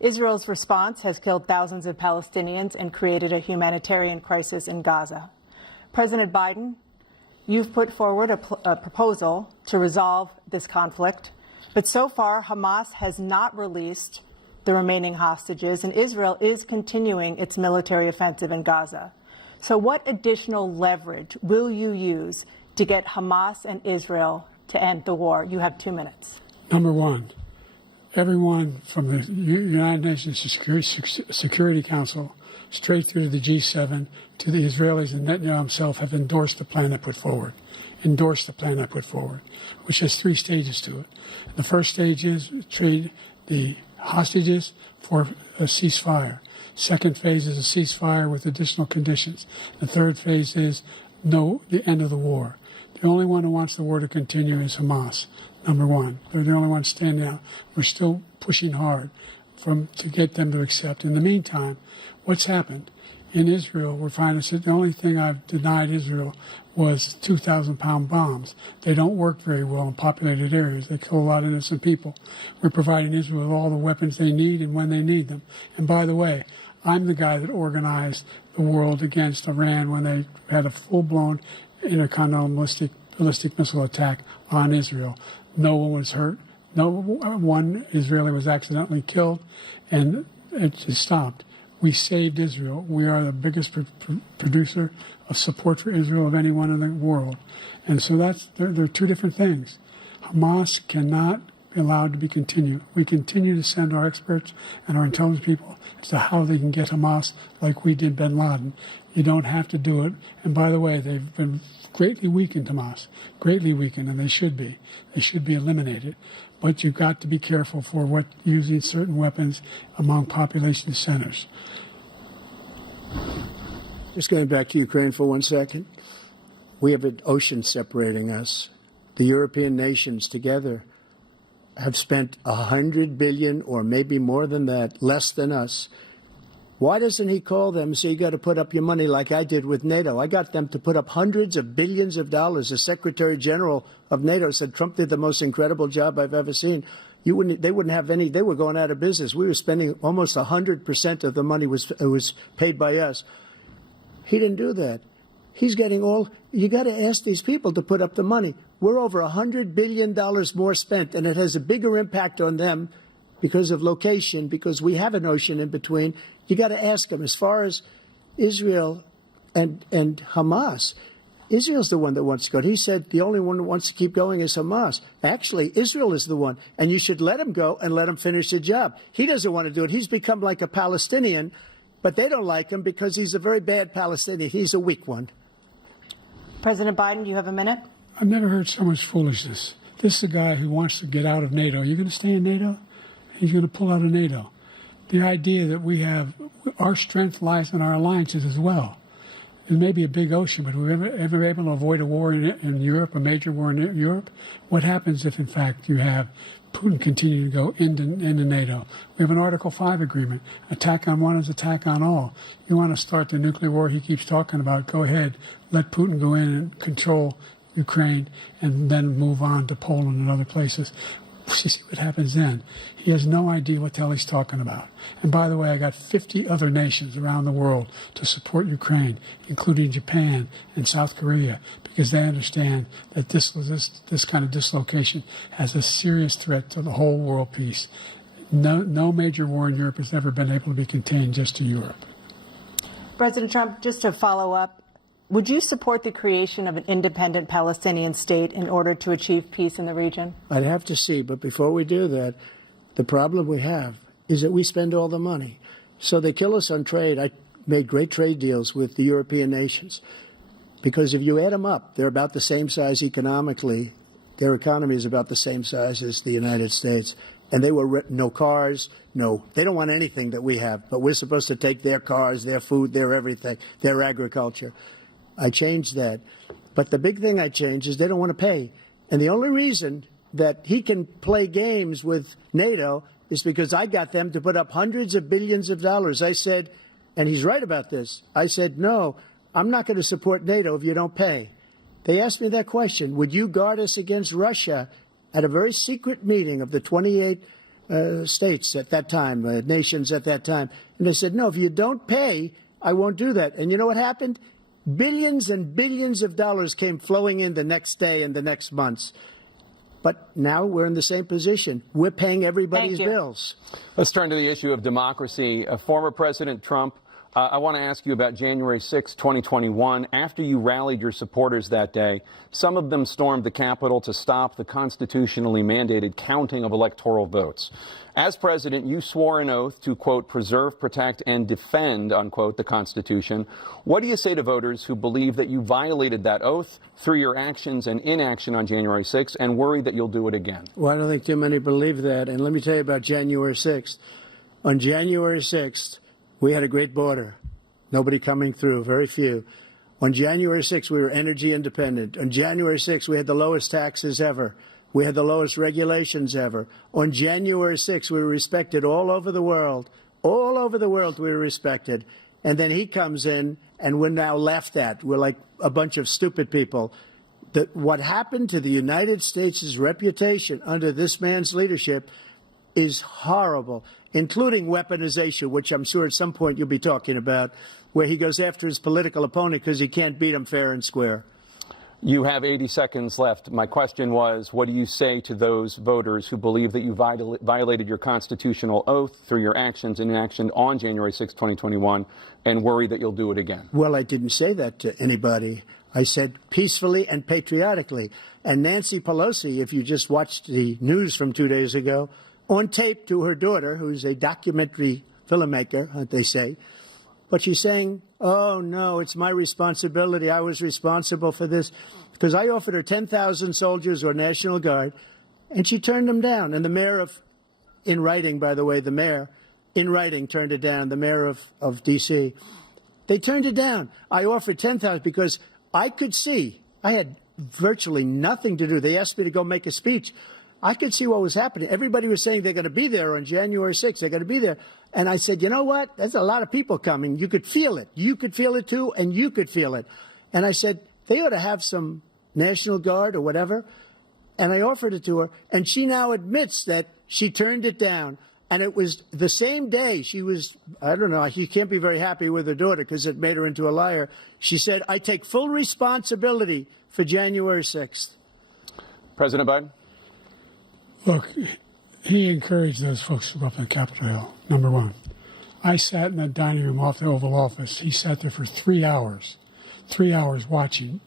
Israel's response has killed thousands of Palestinians and created a humanitarian crisis in Gaza. President Biden, you've put forward a proposal to resolve this conflict, but so far Hamas has not released the remaining hostages, and Israel is continuing its military offensive in Gaza. So what additional leverage will you use to get Hamas and Israel to end the war? You have 2 minutes. Number one, everyone from the United Nations Security Council straight through to the G7 to the Israelis and Netanyahu himself have endorsed the plan I put forward. Which has 3 stages to it. The first stage is trade the hostages for a ceasefire. Second phase is a ceasefire with additional conditions. The third phase is the end of the war. The only one who wants the war to continue is Hamas, number one. They're the only ones standing out. We're still pushing hard to get them to accept. In the meantime, what's happened? In Israel, we're finding that the only thing I've denied Israel was 2,000-pound bombs. They don't work very well in populated areas. They kill a lot of innocent people. We're providing Israel with all the weapons they need and when they need them. And by the way, I'm the guy that organized the world against Iran when they had a full-blown intercontinental ballistic missile attack on Israel. No one was hurt. No one Israeli was accidentally killed, and it just stopped. We saved Israel. We are the biggest producer of support for Israel of anyone in the world. And so they're two different things. Hamas cannot be allowed to be continued. We continue to send our experts and our intelligence people as to how they can get Hamas like we did bin Laden. You don't have to do it. And by the way, they've been greatly weakened, Hamas, greatly weakened, and they should be. They should be eliminated. But you've got to be careful for using certain weapons among population centers. Just going back to Ukraine for 1 second. We have an ocean separating us. The European nations together have spent $100 billion or maybe more than that, less than us. Why doesn't he call them and say, you got to put up your money like I did with NATO? I got them to put up hundreds of billions of dollars. The Secretary General of NATO said Trump did the most incredible job I've ever seen. They wouldn't have any. They were going out of business. We were spending almost 100% of the money was paid by us. He didn't do that. He's getting all. You got to ask these people to put up the money. We're over $100 billion more spent, and it has a bigger impact on them because of location, because we have an ocean in between. You got to ask them. As far as Israel and Hamas, Israel's the one that wants to go. He said the only one who wants to keep going is Hamas. Actually, Israel is the one, and you should let him go and let him finish the job. He doesn't want to do it. He's become like a Palestinian, but they don't like him because he's a very bad Palestinian. He's a weak one. President Biden, you have a minute. I've never heard so much foolishness. This is a guy who wants to get out of NATO. You're going to stay in NATO? He's going to pull out of NATO. The idea that we have, our strength lies in our alliances as well. It may be a big ocean, but we're ever able to avoid a war in Europe, a major war in Europe? What happens if, in fact, you have Putin continue to go into NATO? We have an Article 5 agreement. Attack on one is attack on all. You want to start the nuclear war he keeps talking about, go ahead. Let Putin go in and control Ukraine and then move on to Poland and other places. See what happens then. He has no idea what the hell he's talking about. And by the way, I got 50 other nations around the world to support Ukraine, including Japan and South Korea, because they understand that this kind of dislocation has a serious threat to the whole world peace. No major war in Europe has ever been able to be contained just to Europe. President Trump, just to follow up, would you support the creation of an independent Palestinian state in order to achieve peace in the region? I'd have to see, but before we do that, the problem we have is that we spend all the money. So they kill us on trade. I made great trade deals with the European nations because if you add them up, they're about the same size economically. Their economy is about the same size as the United States. And they were no cars, they don't want anything that we have, but we're supposed to take their cars, their food, their everything, their agriculture. I changed that. But the big thing I changed is they don't want to pay. And the only reason that he can play games with NATO is because I got them to put up hundreds of billions of dollars. I said, and he's right about this, I said, no, I'm not going to support NATO if you don't pay. They asked me that question, would you guard us against Russia at a very secret meeting of the 28 states at that time, nations at that time. And they said, no, if you don't pay, I won't do that. And you know what happened? Billions and billions of dollars came flowing in the next day and the next months. But now we're in the same position. We're paying everybody's bills. Let's turn to the issue of democracy. Former President Trump, I want to ask you about January 6, 2021. After you rallied your supporters that day, some of them stormed the Capitol to stop the constitutionally mandated counting of electoral votes. As president, you swore an oath to, quote, preserve, protect, and defend, unquote, the Constitution. What do you say to voters who believe that you violated that oath through your actions and inaction on January 6th and worry that you'll do it again? Well, I don't think too many believe that. And let me tell you about January 6th. On January 6th, We had a great border. Nobody coming through, very few. On January 6th, we were energy independent. On January 6th, we had the lowest taxes ever. We had the lowest regulations ever. On January 6th, we were respected all over the world. All over the world, we were respected. And then he comes in, and we're now laughed at. We're like a bunch of stupid people. What happened to the United States' reputation under this man's leadership is horrible, including weaponization, which I'm sure at some point you'll be talking about, where he goes after his political opponent because he can't beat him fair and square. You have 80 seconds left. My question was, what do you say to those voters who believe that you violated your constitutional oath through your actions and inaction on January 6, 2021, and worry that you'll do it again? Well, I didn't say that to anybody. I said peacefully and patriotically. And Nancy Pelosi, if you just watched the news from 2 days ago, on tape to her daughter, who's a documentary filmmaker, they say, but she's saying, oh, no, it's my responsibility. I was responsible for this. Because I offered her 10,000 soldiers or National Guard, and she turned them down. And the mayor in writing, by the way, the mayor, in writing, turned it down, the mayor of D.C. They turned it down. I offered 10,000 because I could see, I had virtually nothing to do. They asked me to go make a speech. I could see what was happening. Everybody was saying they're going to be there on January 6th. They're going to be there. And I said, you know what? There's a lot of people coming. You could feel it. You could feel it, too, and you could feel it. And I said, they ought to have some National Guard or whatever. And I offered it to her. And she now admits that she turned it down. And it was the same day she was, I don't know, she can't be very happy with her daughter because it made her into a liar. She said, I take full responsibility for January 6th. President Biden? Look, he encouraged those folks to go up on Capitol Hill, number one. I sat in the dining room off the Oval Office. He sat there for 3 hours watching,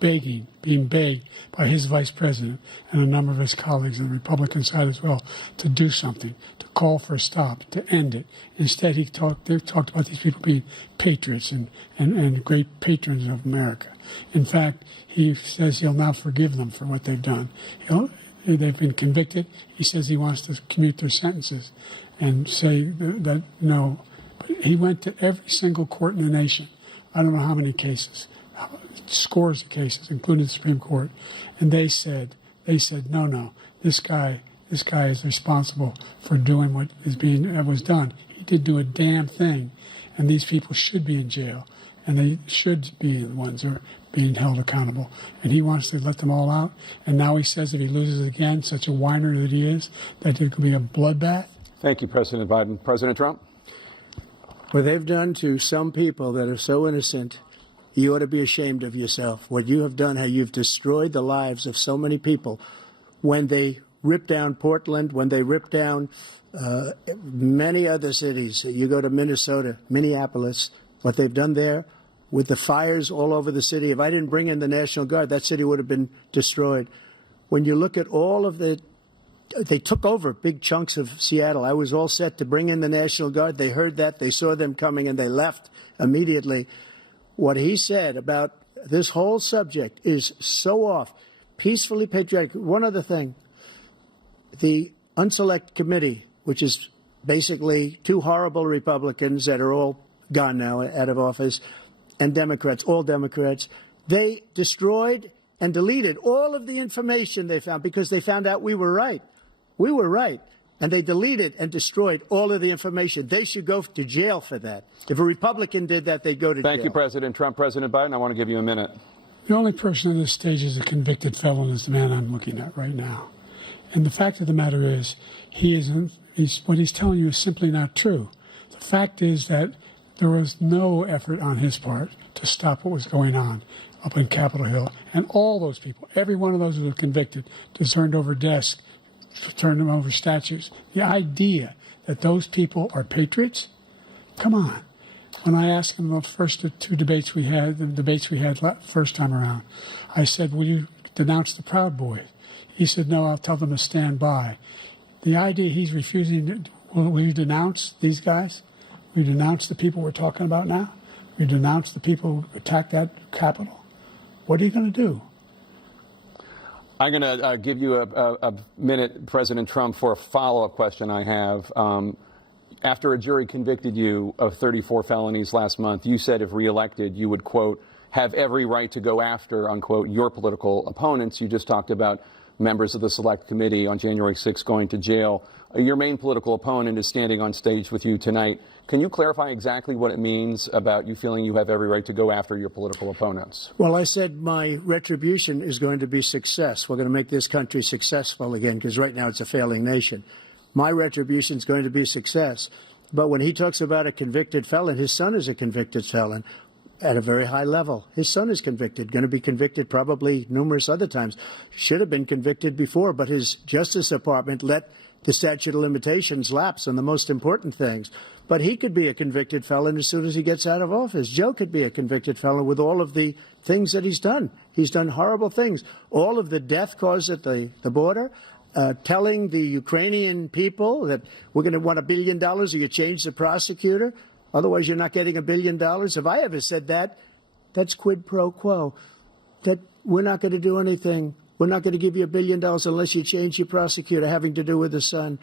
begging, being begged by his vice president and a number of his colleagues on the Republican side as well to do something, to call for a stop, to end it. Instead, they talked about these people being patriots and great patrons of America. In fact, he says he'll now forgive them for what they've done. They've been convicted. He says he wants to commute their sentences and say that no. But he went to every single court in the nation. I don't know how many cases, scores of cases, including the Supreme Court. And they said, no, this guy is responsible for doing what was done. He didn't do a damn thing. And these people should be in jail. And they should be the ones who are being held accountable. And he wants to let them all out. And now he says if he loses again, such a whiner that he is, that it could be a bloodbath. Thank you, President Biden. President Trump? What they've done to some people that are so innocent, you ought to be ashamed of yourself. What you have done, how you've destroyed the lives of so many people. When they ripped down Portland, when they ripped down many other cities, you go to Minnesota, Minneapolis, what they've done there, with the fires all over the city. If I didn't bring in the National Guard, that city would have been destroyed. When you look at all of they took over big chunks of Seattle. I was all set to bring in the National Guard. They heard that. They saw them coming, and they left immediately. What he said about this whole subject is so off. Peacefully patriotic. One other thing. The Unselect Committee, which is basically two horrible Republicans that are all gone now, out of office, and Democrats, all Democrats, they destroyed and deleted all of the information they found because they found out we were right. We were right. And they deleted and destroyed all of the information. They should go to jail for that. If a Republican did that, they'd go to jail. Thank you, President Trump. President Biden, I want to give you a minute. The only person on this stage is a convicted felon is the man I'm looking at right now. And the fact of the matter is, what he's telling you is simply not true. The fact is that there was no effort on his part to stop what was going on up in Capitol Hill. And all those people, every one of those who were convicted, turned over desks, turned them over statues. The idea that those people are patriots? Come on. When I asked him the first two debates we had, first time around, I said, will you denounce the Proud Boys? He said, no, I'll tell them to stand by. The idea he's refusing, will you denounce these guys? We denounce the people we're talking about now? We denounce the people who attacked that Capitol? What are you going to do? I'm going to give you a minute, President Trump, for a follow-up question I have. after a jury convicted you of 34 felonies last month, you said if reelected, you would, quote, have every right to go after, unquote, your political opponents. You just talked about members of the Select Committee on January 6th going to jail. Your main political opponent is standing on stage with you tonight. Can you clarify exactly what it means about you feeling you have every right to go after your political opponents? Well, I said my retribution is going to be success. We're going to make this country successful again, because right now it's a failing nation. My retribution is going to be success. But when he talks about a convicted felon, his son is a convicted felon at a very high level. His son is convicted, going to be convicted probably numerous other times. Should have been convicted before, but his Justice Department let the statute of limitations lapse on the most important things. But he could be a convicted felon as soon as he gets out of office. Joe could be a convicted felon with all of the things that he's done. He's done horrible things. All of the death caused at the border, telling the Ukrainian people that we're going to want $1 billion or you change the prosecutor. Otherwise, you're not getting $1 billion. If I ever said that, that's quid pro quo. That we're not going to do anything. We're not going to give you $1 billion unless you change your prosecutor having to do with the son.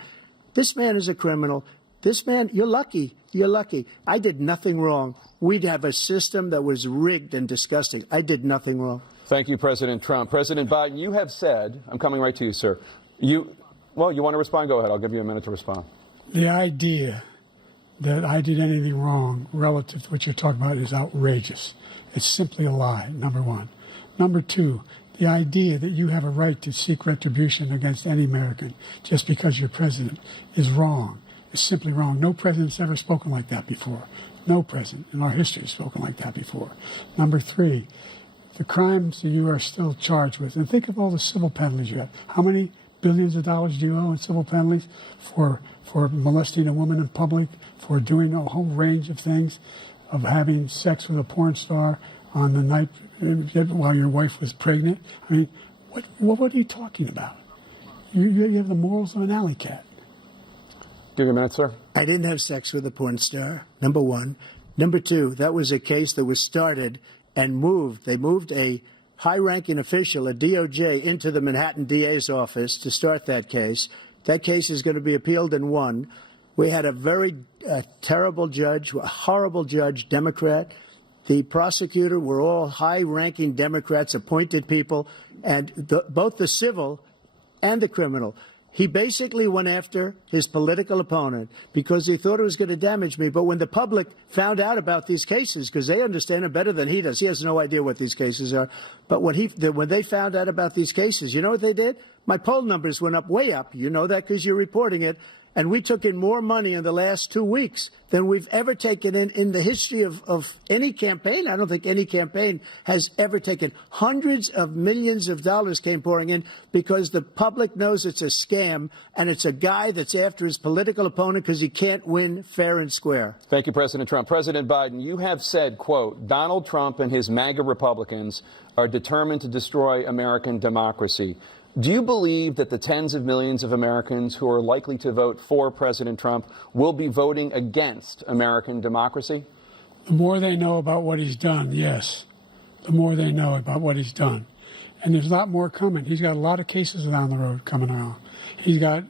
This man is a criminal. This man, you're lucky. You're lucky. I did nothing wrong. We'd have a system that was rigged and disgusting. I did nothing wrong. Thank you, President Trump. President Biden, you have said, I'm coming right to you, sir. Well, you want to respond? Go ahead. I'll give you a minute to respond. The idea that I did anything wrong relative to what you're talking about is outrageous. It's simply a lie, number one. Number two, the idea that you have a right to seek retribution against any American just because you're president is wrong. It's simply wrong. No president's ever spoken like that before. No president in our history has spoken like that before. Number three, the crimes that you are still charged with, and think of all the civil penalties you have. How many billions of dollars do you owe in civil penalties for molesting a woman in public, for doing a whole range of things, of having sex with a porn star on the night while your wife was pregnant? I mean, what are you talking about? You have the morals of an alley cat. Give you a minute, sir. I didn't have sex with a porn star, number one. Number two, that was a case that was started and moved. They moved a high-ranking official, a DOJ, into the Manhattan DA's office to start that case. That case is going to be appealed and won. We had a very terrible judge, a horrible judge, Democrat. The prosecutor were all high-ranking Democrats, appointed people, and both the civil and the criminal. He basically went after his political opponent because he thought it was going to damage me. But when the public found out about these cases, because they understand it better than he does, he has no idea what these cases are. But when they found out about these cases, you know what they did? My poll numbers went up, way up. You know that because you're reporting it. And we took in more money in the last 2 weeks than we've ever taken in the history of any campaign. I don't think any campaign has ever taken. Hundreds of millions of dollars came pouring in because the public knows it's a scam, and it's a guy that's after his political opponent because he can't win fair and square. Thank you, President Trump. President Biden, you have said, quote, Donald Trump and his MAGA Republicans are determined to destroy American democracy. Do you believe that the tens of millions of Americans who are likely to vote for President Trump will be voting against American democracy? The more they know about what he's done, yes. The more they know about what he's done. And there's a lot more coming. He's got a lot of cases down the road coming around. He's got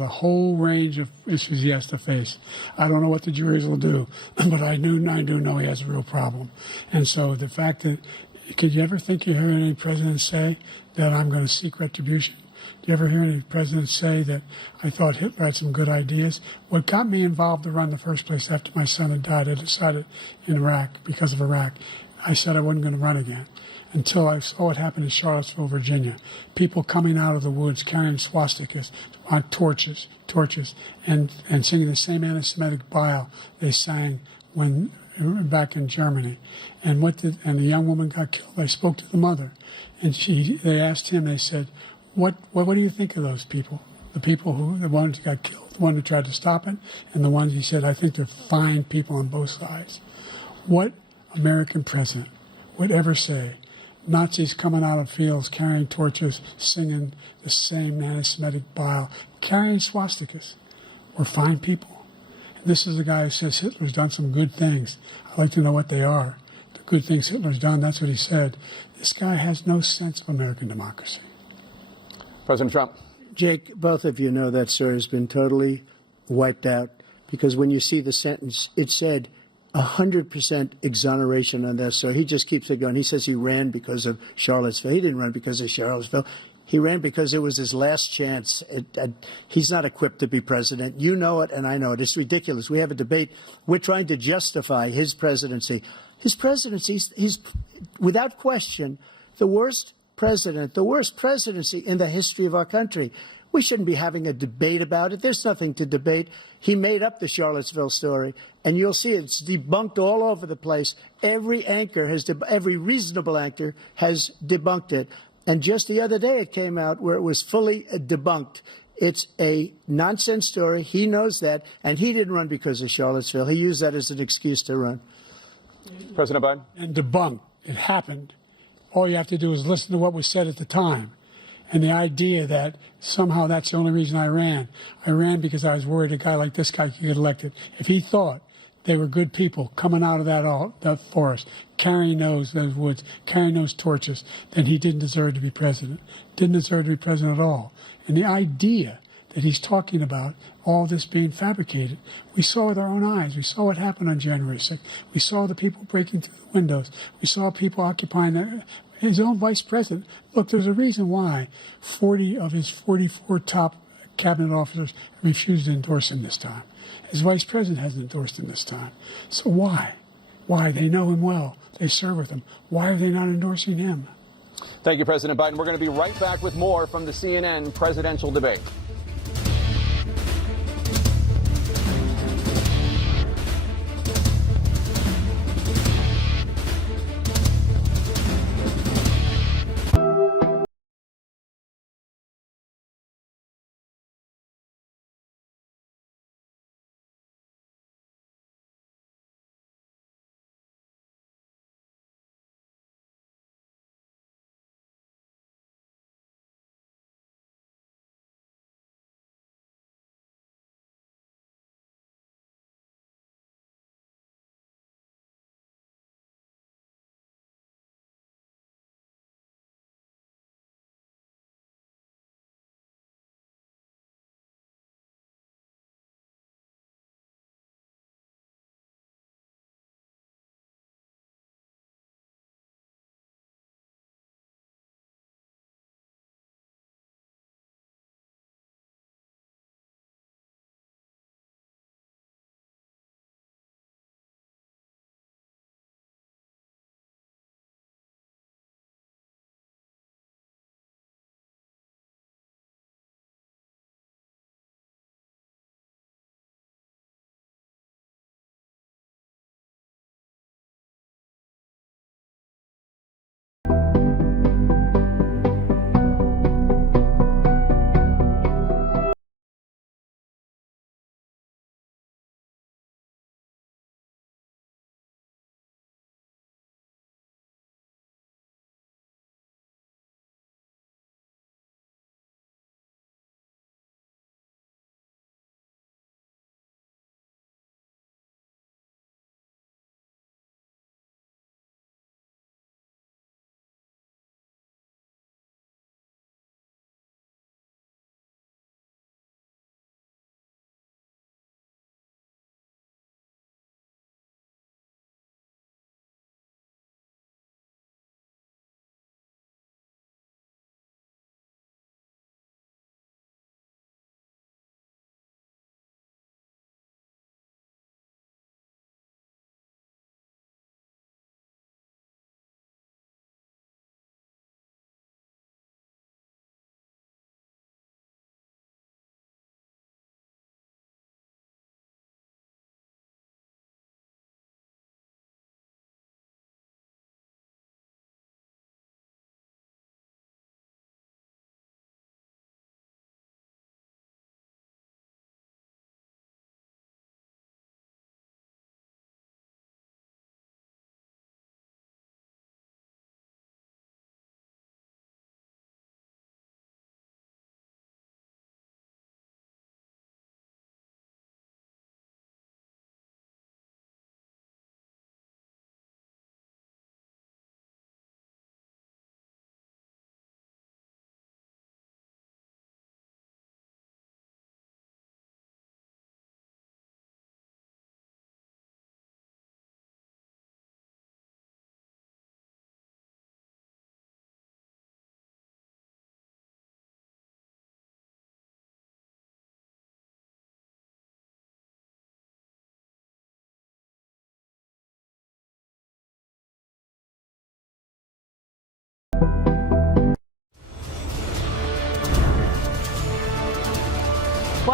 a whole range of issues he has to face. I don't know what the juries will do, but I do know he has a real problem. And so the fact that, could you ever think you heard any president say that I'm going to seek retribution? Do you ever hear any president say that I thought Hitler had some good ideas? What got me involved to run in the first place after my son had died, I decided in Iraq, because of Iraq, I said I wasn't going to run again until I saw what happened in Charlottesville, Virginia. People coming out of the woods carrying swastikas on torches, and singing the same anti-Semitic bile they sang when back in Germany. And the young woman got killed. I spoke to the mother, and they asked him, they said, what do you think of those people? The ones who got killed, the one who tried to stop it, and the ones, he said, I think they're fine people on both sides. What American president would ever say, Nazis coming out of fields, carrying torches, singing the same anti-Semitic bile, carrying swastikas, were fine people? And this is the guy who says Hitler's done some good things. I'd like to know what they are. The good things Hitler's done, that's what he said. This guy has no sense of American democracy. President Trump. Jake, both of you know that, sir, has been totally wiped out because when you see the sentence, it said 100% exoneration on this. So he just keeps it going. He says he ran because of Charlottesville. He didn't run because of Charlottesville. He ran because it was his last chance. He's not equipped to be president. You know it, and I know it. It's ridiculous. We have a debate. We're trying to justify his presidency. His presidency, he's without question the worst president, the worst presidency in the history of our country. We shouldn't be having a debate about it. There's nothing to debate. He made up the Charlottesville story, and you'll see it's debunked all over the place. Every anchor has, every reasonable anchor has debunked it. And just the other day it came out where it was fully debunked. It's a nonsense story. He knows that, and he didn't run because of Charlottesville. He used that as an excuse to run. President Biden? And debunked. It happened. All you have to do is listen to what was said at the time. And the idea that somehow that's the only reason I ran because I was worried a guy like this guy could get elected. If he thought they were good people coming out of that forest, carrying those woods, carrying those torches, then he didn't deserve to be president. Didn't deserve to be president at all. And the idea that he's talking about all this being fabricated, we saw with our own eyes. We saw what happened on January 6th. We saw the people breaking through the windows. We saw people occupying his own vice president. Look, there's a reason why 40 of his 44 top cabinet officers refused to endorse him this time. His vice president hasn't endorsed him this time. So why? Why? They know him well. They serve with him. Why are they not endorsing him? Thank you, President Biden. We're going to be right back with more from the CNN presidential debate.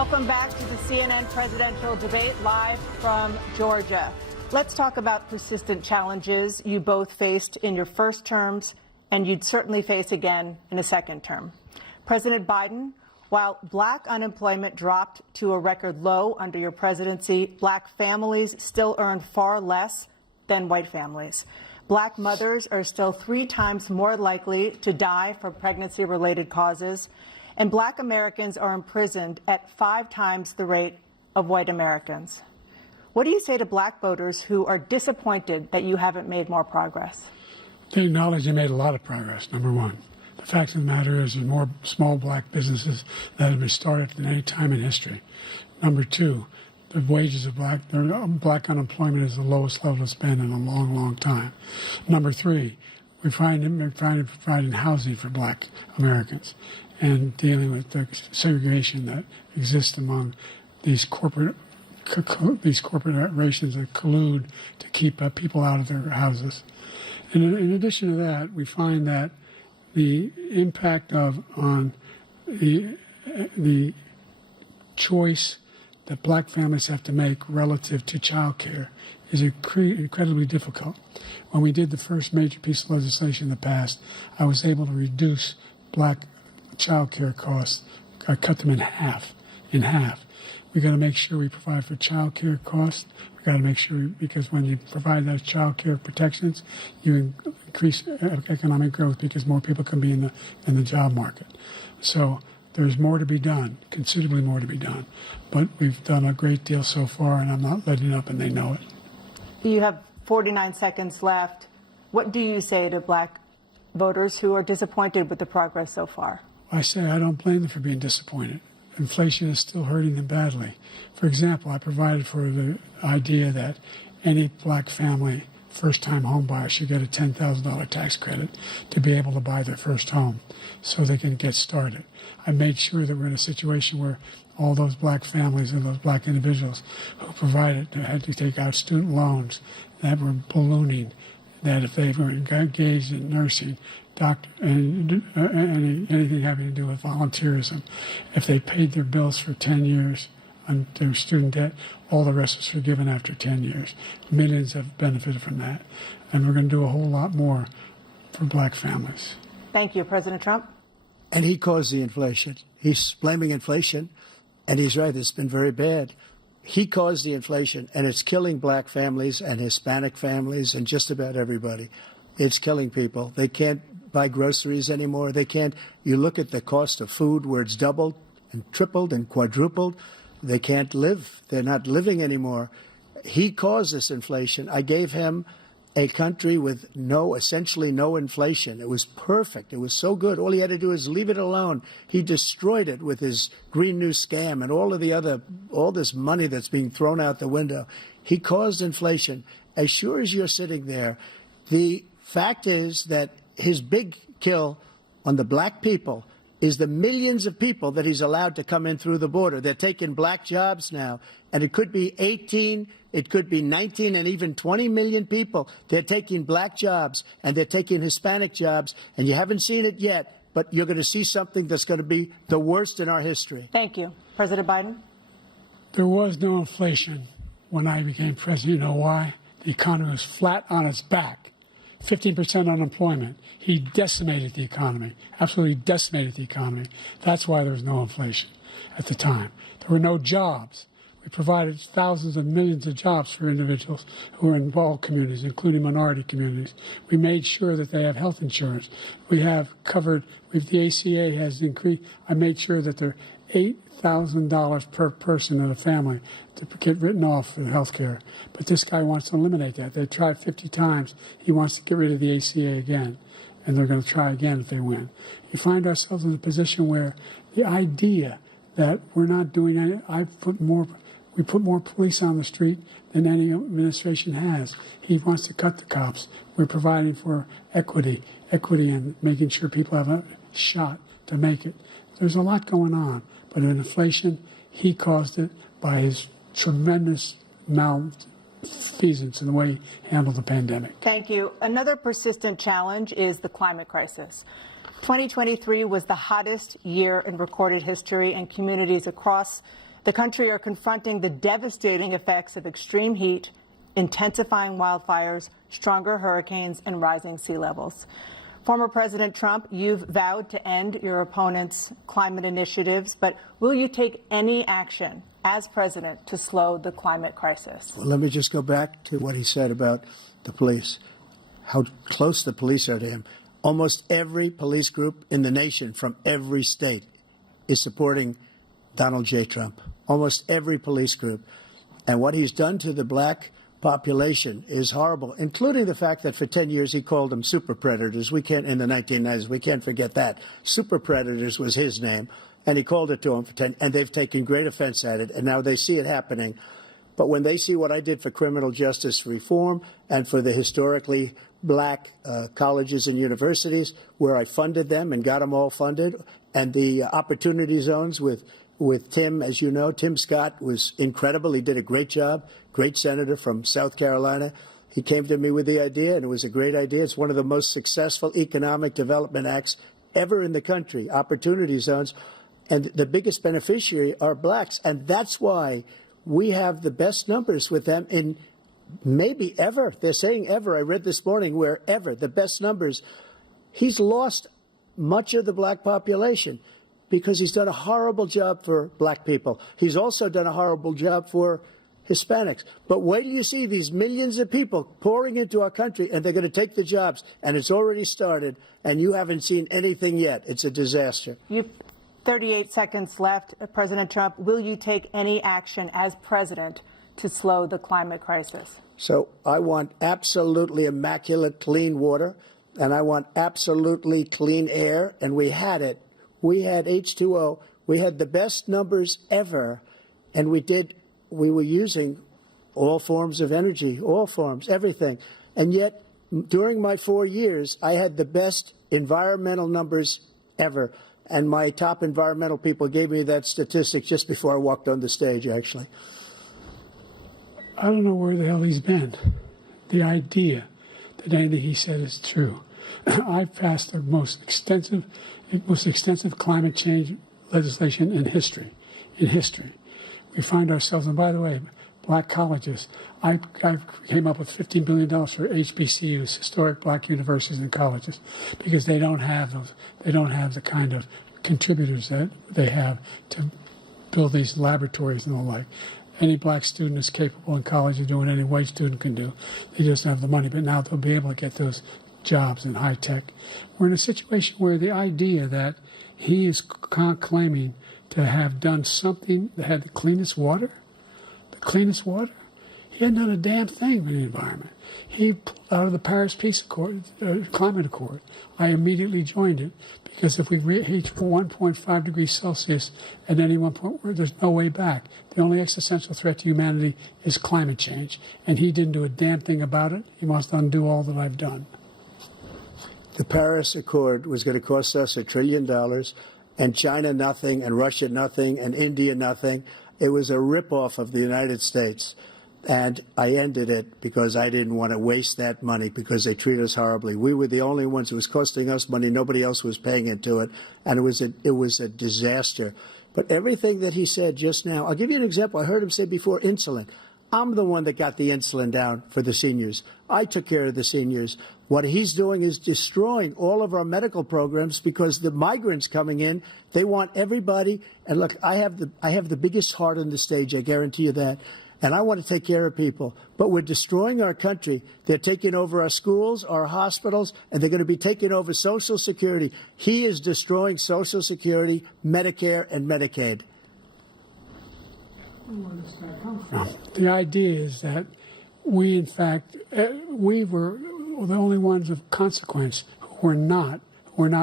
Welcome back to the CNN presidential debate live from Georgia. Let's talk about persistent challenges you both faced in your first terms and you'd certainly face again in a second term. President Biden, while black unemployment dropped to a record low under your presidency, black families still earn far less than white families. Black mothers are still 3 times more likely to die from pregnancy-related causes, and black Americans are imprisoned at 5 times the rate of white Americans. What do you say to black voters who are disappointed that you haven't made more progress? They acknowledge they made a lot of progress, number one. The fact of the matter is there's more small black businesses that have been started than any time in history. Number two, the wages of black unemployment is the lowest level it's been in a long, long time. Number three, we're providing housing for black Americans and dealing with the segregation that exists among these corporations that collude to keep people out of their houses. And in addition to that, we find that the impact on the choice that black families have to make relative to child care is incredibly difficult. When we did the first major piece of legislation in the past, I was able to reduce black child care costs. I cut them in half. We got to make sure we provide for child care costs. We got to make sure, because when you provide those child care protections, you increase economic growth because more people can be in the job market. So there's more to be done, considerably more to be done. But we've done a great deal so far, and I'm not letting up, and they know it. You have 49 seconds left. What do you say to black voters who are disappointed with the progress so far? I say I don't blame them for being disappointed. Inflation is still hurting them badly. For example, I provided for the idea that any black family, first-time home buyer, should get a $10,000 tax credit to be able to buy their first home so they can get started. I made sure that we're in a situation where all those black families and those black individuals who had to take out student loans that were ballooning, that if they were engaged in nursing, doctor, and anything having to do with volunteerism, if they paid their bills for 10 years on their student debt, all the rest was forgiven after 10 years. Millions have benefited from that. And we're going to do a whole lot more for black families. Thank you, President Trump. And he caused the inflation. He's blaming inflation, and he's right, it's been very bad. He caused the inflation, and it's killing black families and Hispanic families and just about everybody. It's killing people. They can't buy groceries anymore. They can't. You look at the cost of food where it's doubled and tripled and quadrupled. They can't live. They're not living anymore. He caused this inflation. I gave him a country with essentially no inflation. It was perfect. It was so good. All he had to do is leave it alone. He destroyed it with his Green New scam and all this money that's being thrown out the window. He caused inflation. As sure as you're sitting there, the fact is that his big kill on the black people is the millions of people that he's allowed to come in through the border. They're taking black jobs now, and it could be 18, it could be 19, and even 20 million people. They're taking black jobs, and they're taking Hispanic jobs, and you haven't seen it yet, but you're going to see something that's going to be the worst in our history. Thank you. President Biden? There was no inflation when I became president. You know why? The economy was flat on its back. 15% unemployment. He decimated the economy, absolutely decimated the economy. That's why there was no inflation at the time. There were no jobs. We provided thousands of millions of jobs for individuals who are in all communities, including minority communities. We made sure that they have health insurance. We have covered, the ACA has increased. I made sure that they're $8,000 per person in a family to get written off for health care. But this guy wants to eliminate that. They tried 50 times. He wants to get rid of the ACA again, and they're going to try again if they win. You find ourselves in a position where the idea that we're not doing any, we put more police on the street than any administration has. He wants to cut the cops. We're providing for equity and making sure people have a shot to make it. There's a lot going on. But in inflation, he caused it by his tremendous malfeasance in the way he handled the pandemic. Thank you. Another persistent challenge is the climate crisis. 2023 was the hottest year in recorded history, and communities across The country are confronting the devastating effects of extreme heat, intensifying wildfires, stronger hurricanes, and rising sea levels. Former President Trump, you've vowed to end your opponent's climate initiatives, but will you take any action as president to slow the climate crisis? Well, let me just go back to what he said about the police, how close the police are to him. Almost every police group in the nation from every state is supporting Donald J. Trump. Almost every police group. And what he's done to the black population is horrible, including the fact that for 10 years he called them super predators. We can't, in the 1990s, we can't forget that. Super predators was his name, and he called it to them for 10, and they've taken great offense at it, and now they see it happening. But when they see what I did for criminal justice reform and for the historically black colleges and universities, where I funded them and got them all funded, and the opportunity zones with Tim, as you know, Tim Scott was incredible. He did a great job, great senator from South Carolina. He came to me with the idea, and it was a great idea. It's one of the most successful economic development acts ever in the country, opportunity zones. And the biggest beneficiary are blacks. And that's why we have the best numbers with them in maybe ever. They're saying ever. I read this morning where ever, the best numbers. He's lost much of the black population because he's done a horrible job for black people. He's also done a horrible job for Hispanics. But wait till you see these millions of people pouring into our country, and they're going to take the jobs, and it's already started, and you haven't seen anything yet. It's a disaster. You've 38 seconds left. President Trump, will you take any action as president to slow the climate crisis? So I want absolutely immaculate clean water, and I want absolutely clean air, and we had it. We had H2O. We had the best numbers ever, and we were using all forms of energy, all forms, everything. And yet, during my 4 years, I had the best environmental numbers ever. And my top environmental people gave me that statistic just before I walked on the stage, actually. I don't know where the hell he's been. The idea that anything he said is true. I've passed the most extensive climate change legislation in history. We find ourselves, and by the way, black colleges. I came up with $15 billion for HBCUs, historic black universities and colleges, because they don't have those. They don't have the kind of contributors that they have to build these laboratories and the like. Any black student is capable in college of doing what any white student can do. They just don't have the money. But now they'll be able to get those jobs in high tech. We're in a situation where the idea that he is claiming to have done something that had the cleanest water, he hadn't done a damn thing for the environment. He pulled out of the Paris Peace Accord, Climate Accord. I immediately joined it because if we reach 1.5 degrees Celsius at any one point, there's no way back. The only existential threat to humanity is climate change, and he didn't do a damn thing about it. He must undo all that I've done. The Paris Accord was going to cost us $1 trillion, and China nothing, and Russia nothing, and India nothing. It was a ripoff of the United States. And I ended it because I didn't want to waste that money because they treat us horribly. We were the only ones. It was costing us money. Nobody else was paying into it. And it was a disaster. But everything that he said just now, I'll give you an example. I heard him say before insulin. I'm the one that got the insulin down for the seniors. I took care of the seniors. What he's doing is destroying all of our medical programs because the migrants coming in, they want everybody. And look, I have the biggest heart on the stage. I guarantee you that. And I want to take care of people. But we're destroying our country. They're taking over our schools, our hospitals, and they're going to be taking over Social Security. He is destroying Social Security, Medicare, and Medicaid. The idea is that we, in fact, we were the only ones of consequence who were not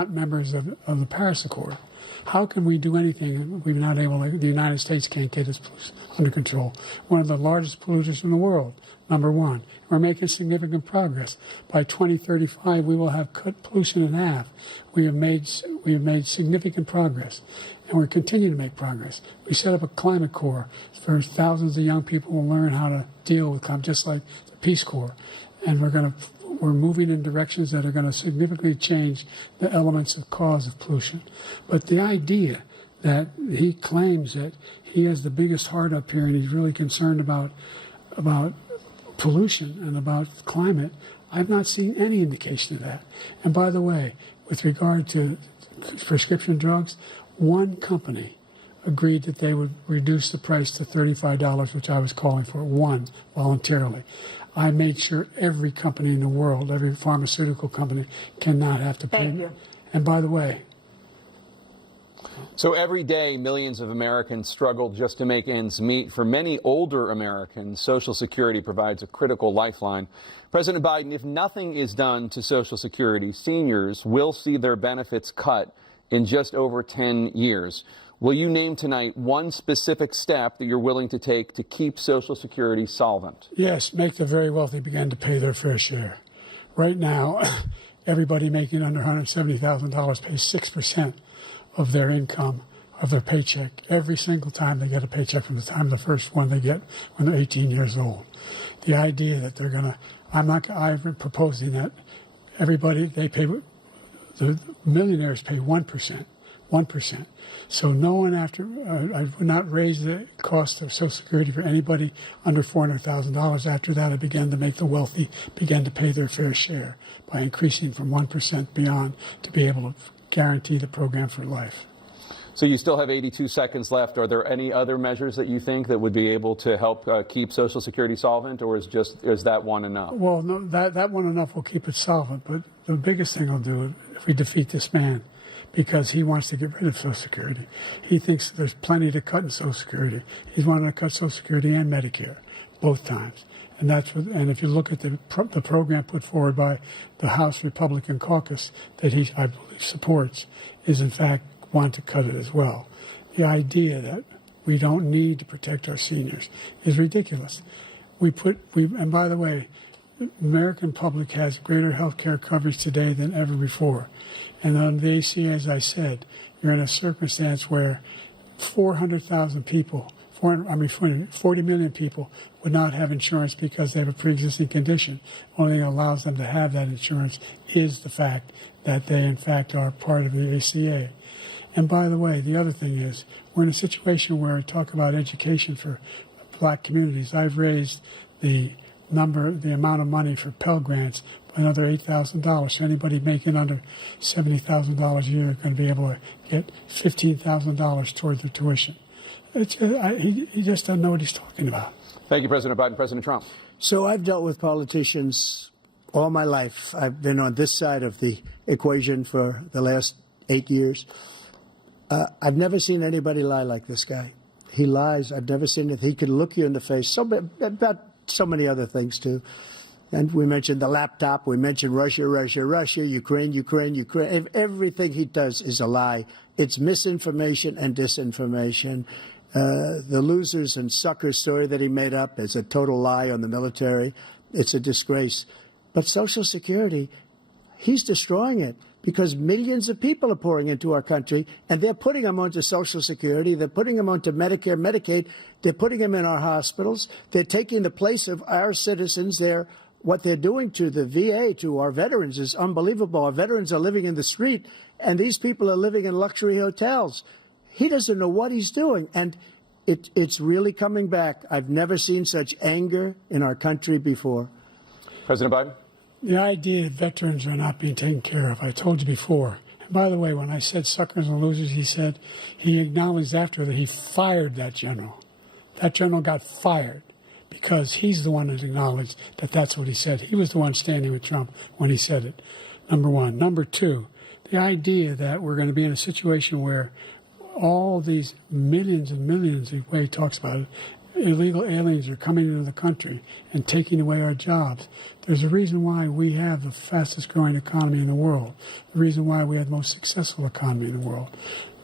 members of the Paris Accord. How can we do anything? We're not able to, the United States can't get its pollution under control. One of the largest polluters in the world, number one. We're making significant progress. By 2035, we will have cut pollution in half. We have made significant progress, and we're continuing to make progress. We set up a climate corps for thousands of young people who will learn how to deal with climate, just like the Peace Corps. And we're moving in directions that are going to significantly change the elements of cause of pollution. But the idea that he claims that he has the biggest heart up here and he's really concerned about pollution and about climate. I've not seen any indication of that. And by the way, with regard to prescription drugs, one company agreed that they would reduce the price to $35, which I was calling for, one, voluntarily. I made sure every company in the world, every pharmaceutical company, cannot have to pay. Thank you. And by the way, so every day, millions of Americans struggle just to make ends meet. For many older Americans, Social Security provides a critical lifeline. President Biden, if nothing is done to Social Security, seniors will see their benefits cut in just over 10 years. Will you name tonight one specific step that you're willing to take to keep Social Security solvent? yes, make the very wealthy begin to pay their fair share. Right now, everybody making under $170,000 pays 6% of their income, of their paycheck, every single time they get a paycheck from the time of the first one they get when they're 18 years old. The idea that they're going to, I've been proposing that everybody, the millionaires pay 1%. So no one I would not raise the cost of Social Security for anybody under $400,000. After that, I began to make the wealthy begin to pay their fair share by increasing from 1% beyond to be able to guarantee the program for life. So you still have 82 seconds left. Are there any other measures that you think that would be able to help keep Social Security solvent, or is that one enough? Well, no, that one enough will keep it solvent. But the biggest thing will do it if we defeat this man, because he wants to get rid of Social Security. He thinks there's plenty to cut in Social Security. He's wanting to cut Social Security and Medicare both times. And and if you look at the program put forward by the House Republican caucus that I believe supports, is in fact want to cut it as well. The idea that we don't need to protect our seniors is ridiculous. And by the way, the American public has greater health care coverage today than ever before. And on the ACA, as I said, you're in a circumstance where 400,000 people, 40 million people would not have insurance because they have a pre-existing condition. The only thing that allows them to have that insurance is the fact that they, in fact, are part of the ACA. And by the way, the other thing is, we're in a situation where I talk about education for black communities. I've raised the amount of money for Pell Grants by another $8,000. So anybody making under $70,000 a year is going to be able to get $15,000 toward their tuition. He just doesn't know what he's talking about. Thank you, President Biden. President Trump. So I've dealt with politicians all my life. I've been on this side of the equation for the last 8 years. I've never seen anybody lie like this guy. He lies. I've never seen it. He can look you in the face. About so many other things, too. And we mentioned the laptop. We mentioned Russia, Ukraine. Everything he does is a lie. It's misinformation and disinformation. The losers and suckers story that he made up is a total lie on the military. It's a disgrace. But Social Security, he's destroying it because millions of people are pouring into our country, and they're putting them onto Social Security. They're putting them onto Medicare, Medicaid. They're putting them in our hospitals. They're taking the place of our citizens. What they're doing to the VA, to our veterans, is unbelievable. Our veterans are living in the street, and these people are living in luxury hotels. He doesn't know what he's doing, and it's really coming back. I've never seen such anger in our country before. President Biden? The idea that veterans are not being taken care of, I told you before. And by the way, when I said suckers and losers, he acknowledged after that he fired that general. That general got fired because he's the one that acknowledged that that's what he said. He was the one standing with Trump when he said it, number one. Number two, the idea that we're going to be in a situation where all these millions and millions, the way he talks about it, illegal aliens are coming into the country and taking away our jobs. There's a reason why we have the fastest growing economy in the world, the reason why we have the most successful economy in the world.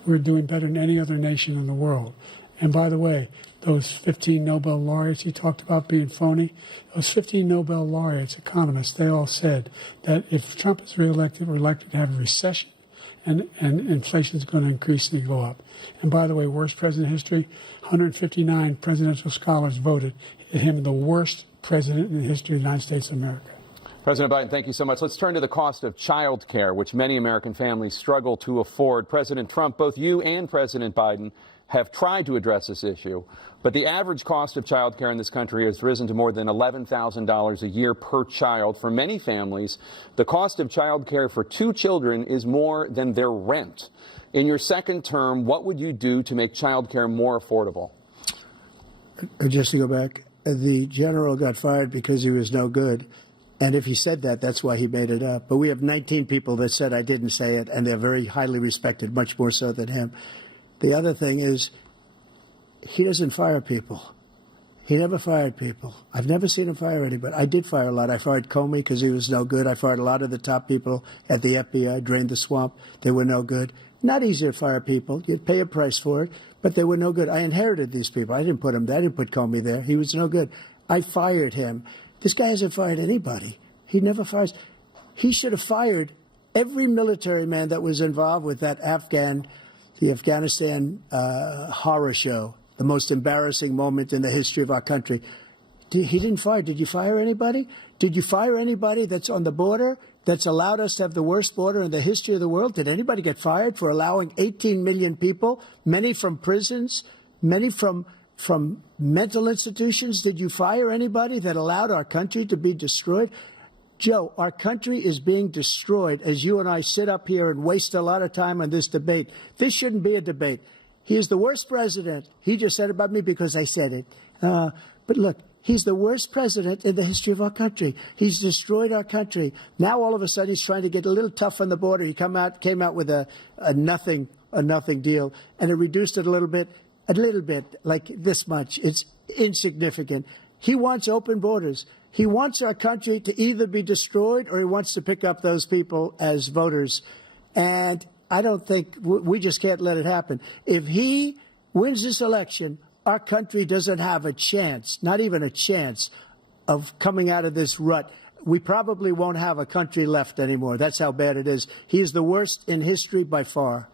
We're doing better than any other nation in the world. And by the way, those 15 Nobel laureates he talked about being phony, those 15 Nobel laureates, economists, they all said that if Trump is reelected, we're likely to have a recession and inflation is going to increasingly go up. And by the way, worst president in history, 159 presidential scholars voted him the worst president in the history of the United States of America. President Biden, thank you so much. Let's turn to the cost of child care, which many American families struggle to afford. President Trump, both you and President Biden have tried to address this issue, but the average cost of child care in this country has risen to more than $11,000 a year per child. For many families, the cost of child care for 2 children is more than their rent. In your second term, what would you do to make child care more affordable? Just to go back, the general got fired because he was no good. And if he said that, that's why he made it up. But we have 19 people that said I didn't say it, and they're very highly respected, much more so than him. The other thing is, he doesn't fire people. He never fired people. I've never seen him fire anybody. I did fire a lot. I fired Comey because he was no good. I fired a lot of the top people at the FBI, drained the swamp. They were no good. Not easy to fire people. You'd pay a price for it, but they were no good. I inherited these people. I didn't put him there. I didn't put Comey there. He was no good. I fired him. This guy hasn't fired anybody. He never fires. He should have fired every military man that was involved with that the Afghanistan horror show, the most embarrassing moment in the history of our country. He didn't fire. Did you fire anybody? Did you fire anybody that's on the border that's allowed us to have the worst border in the history of the world? Did anybody get fired for allowing 18 million people, many from prisons, many from mental institutions? Did you fire anybody that allowed our country to be destroyed? Joe, our country is being destroyed as you and I sit up here and waste a lot of time on this debate. This shouldn't be a debate. He is the worst president. He just said about me because I said it. But look, he's the worst president in the history of our country. He's destroyed our country. Now all of a sudden he's trying to get a little tough on the border. He came out with a nothing deal, and it reduced it a little bit, like this much. It's insignificant. He wants open borders. He wants our country to either be destroyed or he wants to pick up those people as voters. And I don't think we just can't let it happen. If he wins this election, our country doesn't have a chance, not even a chance, of coming out of this rut. We probably won't have a country left anymore. That's how bad it is. He is the worst in history by far.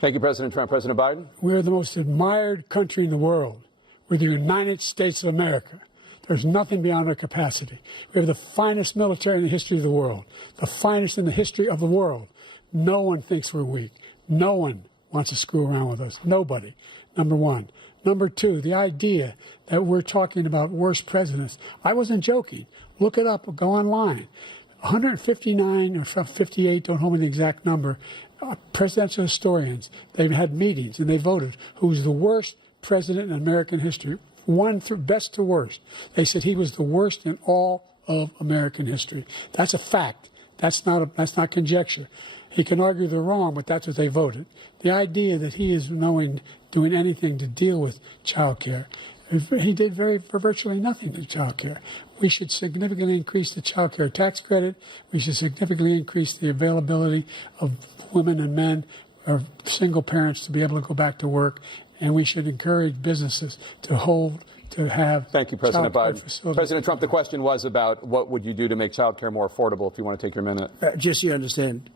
Thank you, President Trump. President Biden? We're the most admired country in the world. We're the United States of America. There's nothing beyond our capacity. We have the finest military in the history of the world, the finest in the history of the world. No one thinks we're weak. No one wants to screw around with us. Nobody, number one. Number two, the idea that we're talking about worst presidents. I wasn't joking. Look it up or go online. 159 or 58, don't hold me the exact number, presidential historians, they've had meetings and they voted who's the worst president in American history. One through best to worst. They said he was the worst in all of American history. That's a fact. That's not conjecture. He can argue they're wrong, but that's what they voted. The idea that he is doing anything to deal with child care, he did for virtually nothing to child care. We should significantly increase the child care tax credit. We should significantly increase the availability of women and men or single parents to be able to go back to work. And we should encourage businesses to have. Thank you, President Biden. Facilities. President Trump, the question was about what would you do to make child care more affordable, if you want to take your minute. Just so you understand,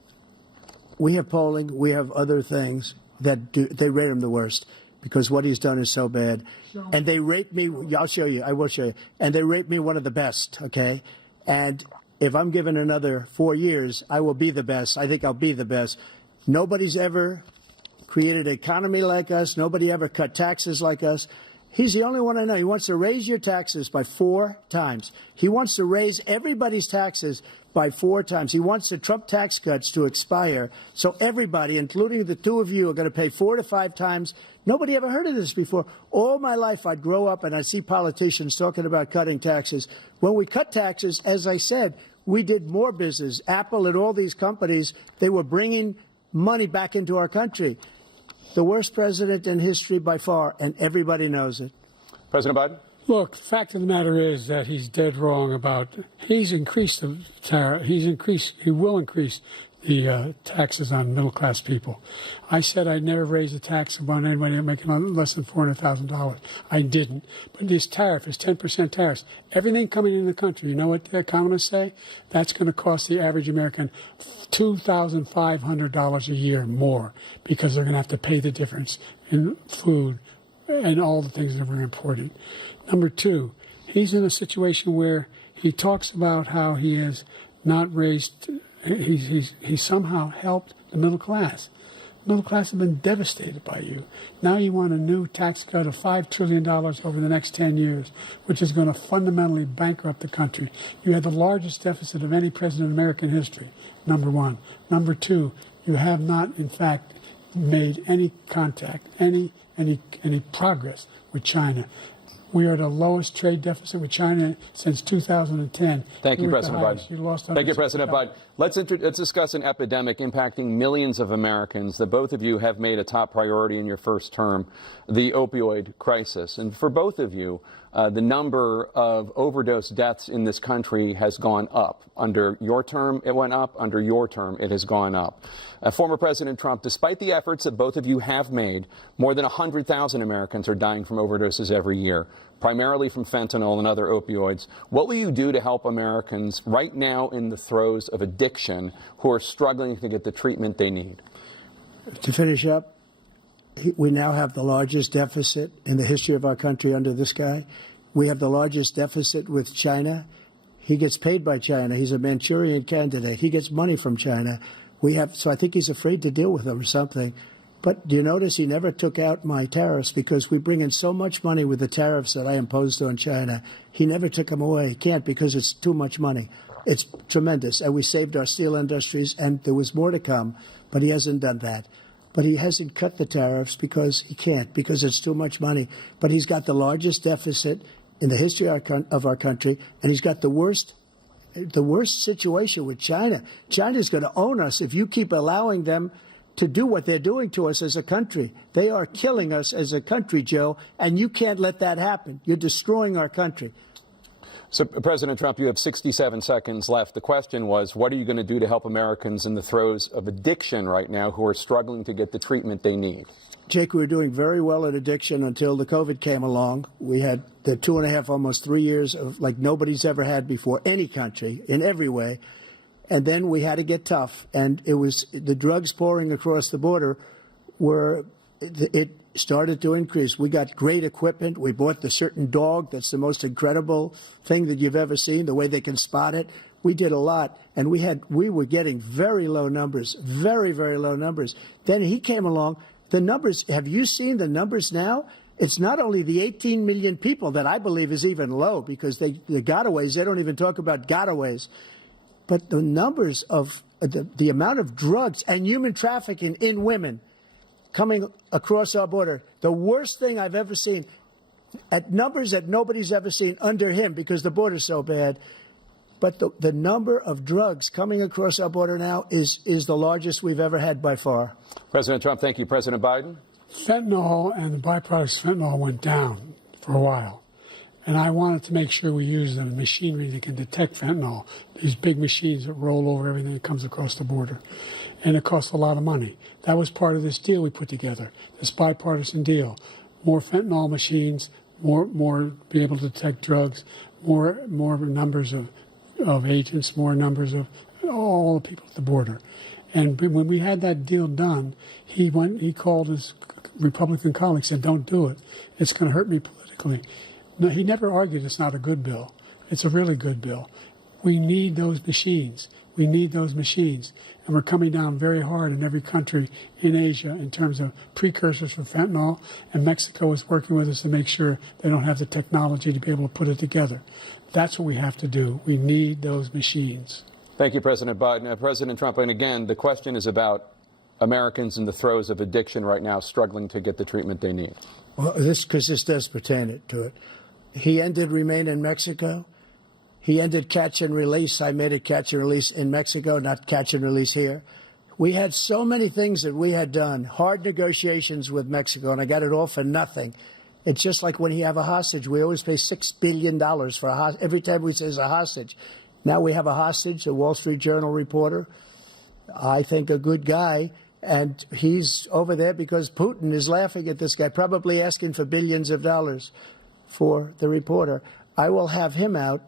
we have polling, we have other things that they rate him the worst because what he's done is so bad. And they rate me, I'll show you, I will show you, and they rate me one of the best, okay? And if I'm given another 4 years, I will be the best. I think I'll be the best. Nobody's ever created an economy like us. Nobody ever cut taxes like us. He's the only one I know. He wants to raise your taxes by 4 times. He wants to raise everybody's taxes by 4 times. He wants the Trump tax cuts to expire. So everybody, including the 2 of you, are going to pay 4 to 5 times. Nobody ever heard of this before. All my life, I'd grow up and I'd see politicians talking about cutting taxes. When we cut taxes, as I said, we did more business. Apple and all these companies, they were bringing money back into our country. The worst president in history by far, and everybody knows it. President Biden? Look, the fact of the matter is that he's dead wrong about, he's increased the tariff, he will increase the taxes on middle-class people. I said I'd never raise a tax on anybody making less than $400,000. I didn't. But this tariff is 10% tariffs. Everything coming in the country, you know what the economists say? That's going to cost the average American $2,500 a year more because they're going to have to pay the difference in food and all the things that we're importing. Number two, he's in a situation where he talks about how he has not raised. He somehow helped the middle class. Middle class have been devastated by you. Now you want a new tax cut of $5 trillion over the next 10 years, which is going to fundamentally bankrupt the country. You had the largest deficit of any president in American history, number one. Number two, you have not, in fact, made any contact, any progress with China. We are the lowest trade deficit with China since 2010. Thank you, President Biden. You lost. Thank you, President Biden. Let's discuss an epidemic impacting millions of Americans that both of you have made a top priority in your first term, the opioid crisis. And for both of you, the number of overdose deaths in this country has gone up. Under your term, it went up. Under your term, it has gone up. Former President Trump, despite the efforts that both of you have made, more than 100,000 Americans are dying from overdoses every year, primarily from fentanyl and other opioids. What will you do to help Americans right now in the throes of addiction who are struggling to get the treatment they need? To finish up, we now have the largest deficit in the history of our country under this guy. We have the largest deficit with China. He gets paid by China. He's a Manchurian candidate. He gets money from China. So I think he's afraid to deal with them or something. But do you notice he never took out my tariffs because we bring in so much money with the tariffs that I imposed on China. He never took them away. He can't because it's too much money. It's tremendous. And we saved our steel industries, and there was more to come, but he hasn't done that. But he hasn't cut the tariffs because he can't, because it's too much money. But he's got the largest deficit in the history of our country, and he's got the worst situation with China. China's going to own us if you keep allowing them to do what they're doing to us as a country. They are killing us as a country, Joe, and you can't let that happen. You're destroying our country. So, President Trump, you have 67 seconds left. The question was, what are you going to do to help Americans in the throes of addiction right now who are struggling to get the treatment they need? Jake, we were doing very well at addiction until the COVID came along. We had the 2.5, almost 3 years of like nobody's ever had before, any country, in every way. And then we had to get tough. And it was the drugs pouring across the border it started to increase. We got great equipment. We bought the certain dog that's the most incredible thing that you've ever seen, the way they can spot it. We did a lot, and we were getting very low numbers, very, very low numbers. Then he came along. The numbers, have you seen the numbers now? It's not only the 18 million people that I believe is even low because the gotaways, they don't even talk about gotaways. But the numbers of the amount of drugs and human trafficking in women coming across our border, the worst thing I've ever seen, at numbers that nobody's ever seen under him because the border's so bad. But the number of drugs coming across our border now is the largest we've ever had by far. President Trump, thank you. President Biden? Fentanyl and the byproducts of fentanyl went down for a while. And I wanted to make sure we use the machinery that can detect fentanyl, these big machines that roll over everything that comes across the border. And it costs a lot of money. That was part of this deal we put together, this bipartisan deal. More fentanyl machines, more be able to detect drugs, more numbers of agents, more numbers of all the people at the border. And when we had that deal done, he called his Republican colleagues and said, don't do it. It's going to hurt me politically. No, he never argued it's not a good bill. It's a really good bill. We need those machines. We need those machines. And we're coming down very hard in every country in Asia in terms of precursors for fentanyl. And Mexico is working with us to make sure they don't have the technology to be able to put it together. That's what we have to do. We need those machines. Thank you, President Biden. President Trump, and again, the question is about Americans in the throes of addiction right now struggling to get the treatment they need. Well, because this does pertain to it. He ended Remain in Mexico. He ended catch and release. I made it catch and release in Mexico, not catch and release here. We had so many things that we had done, hard negotiations with Mexico, and I got it all for nothing. It's just like when you have a hostage. We always pay $6 billion for a hostage. Every time we say it's a hostage. Now we have a hostage, a Wall Street Journal reporter, I think a good guy, and he's over there because Putin is laughing at this guy, probably asking for billions of dollars for the reporter. I will have him out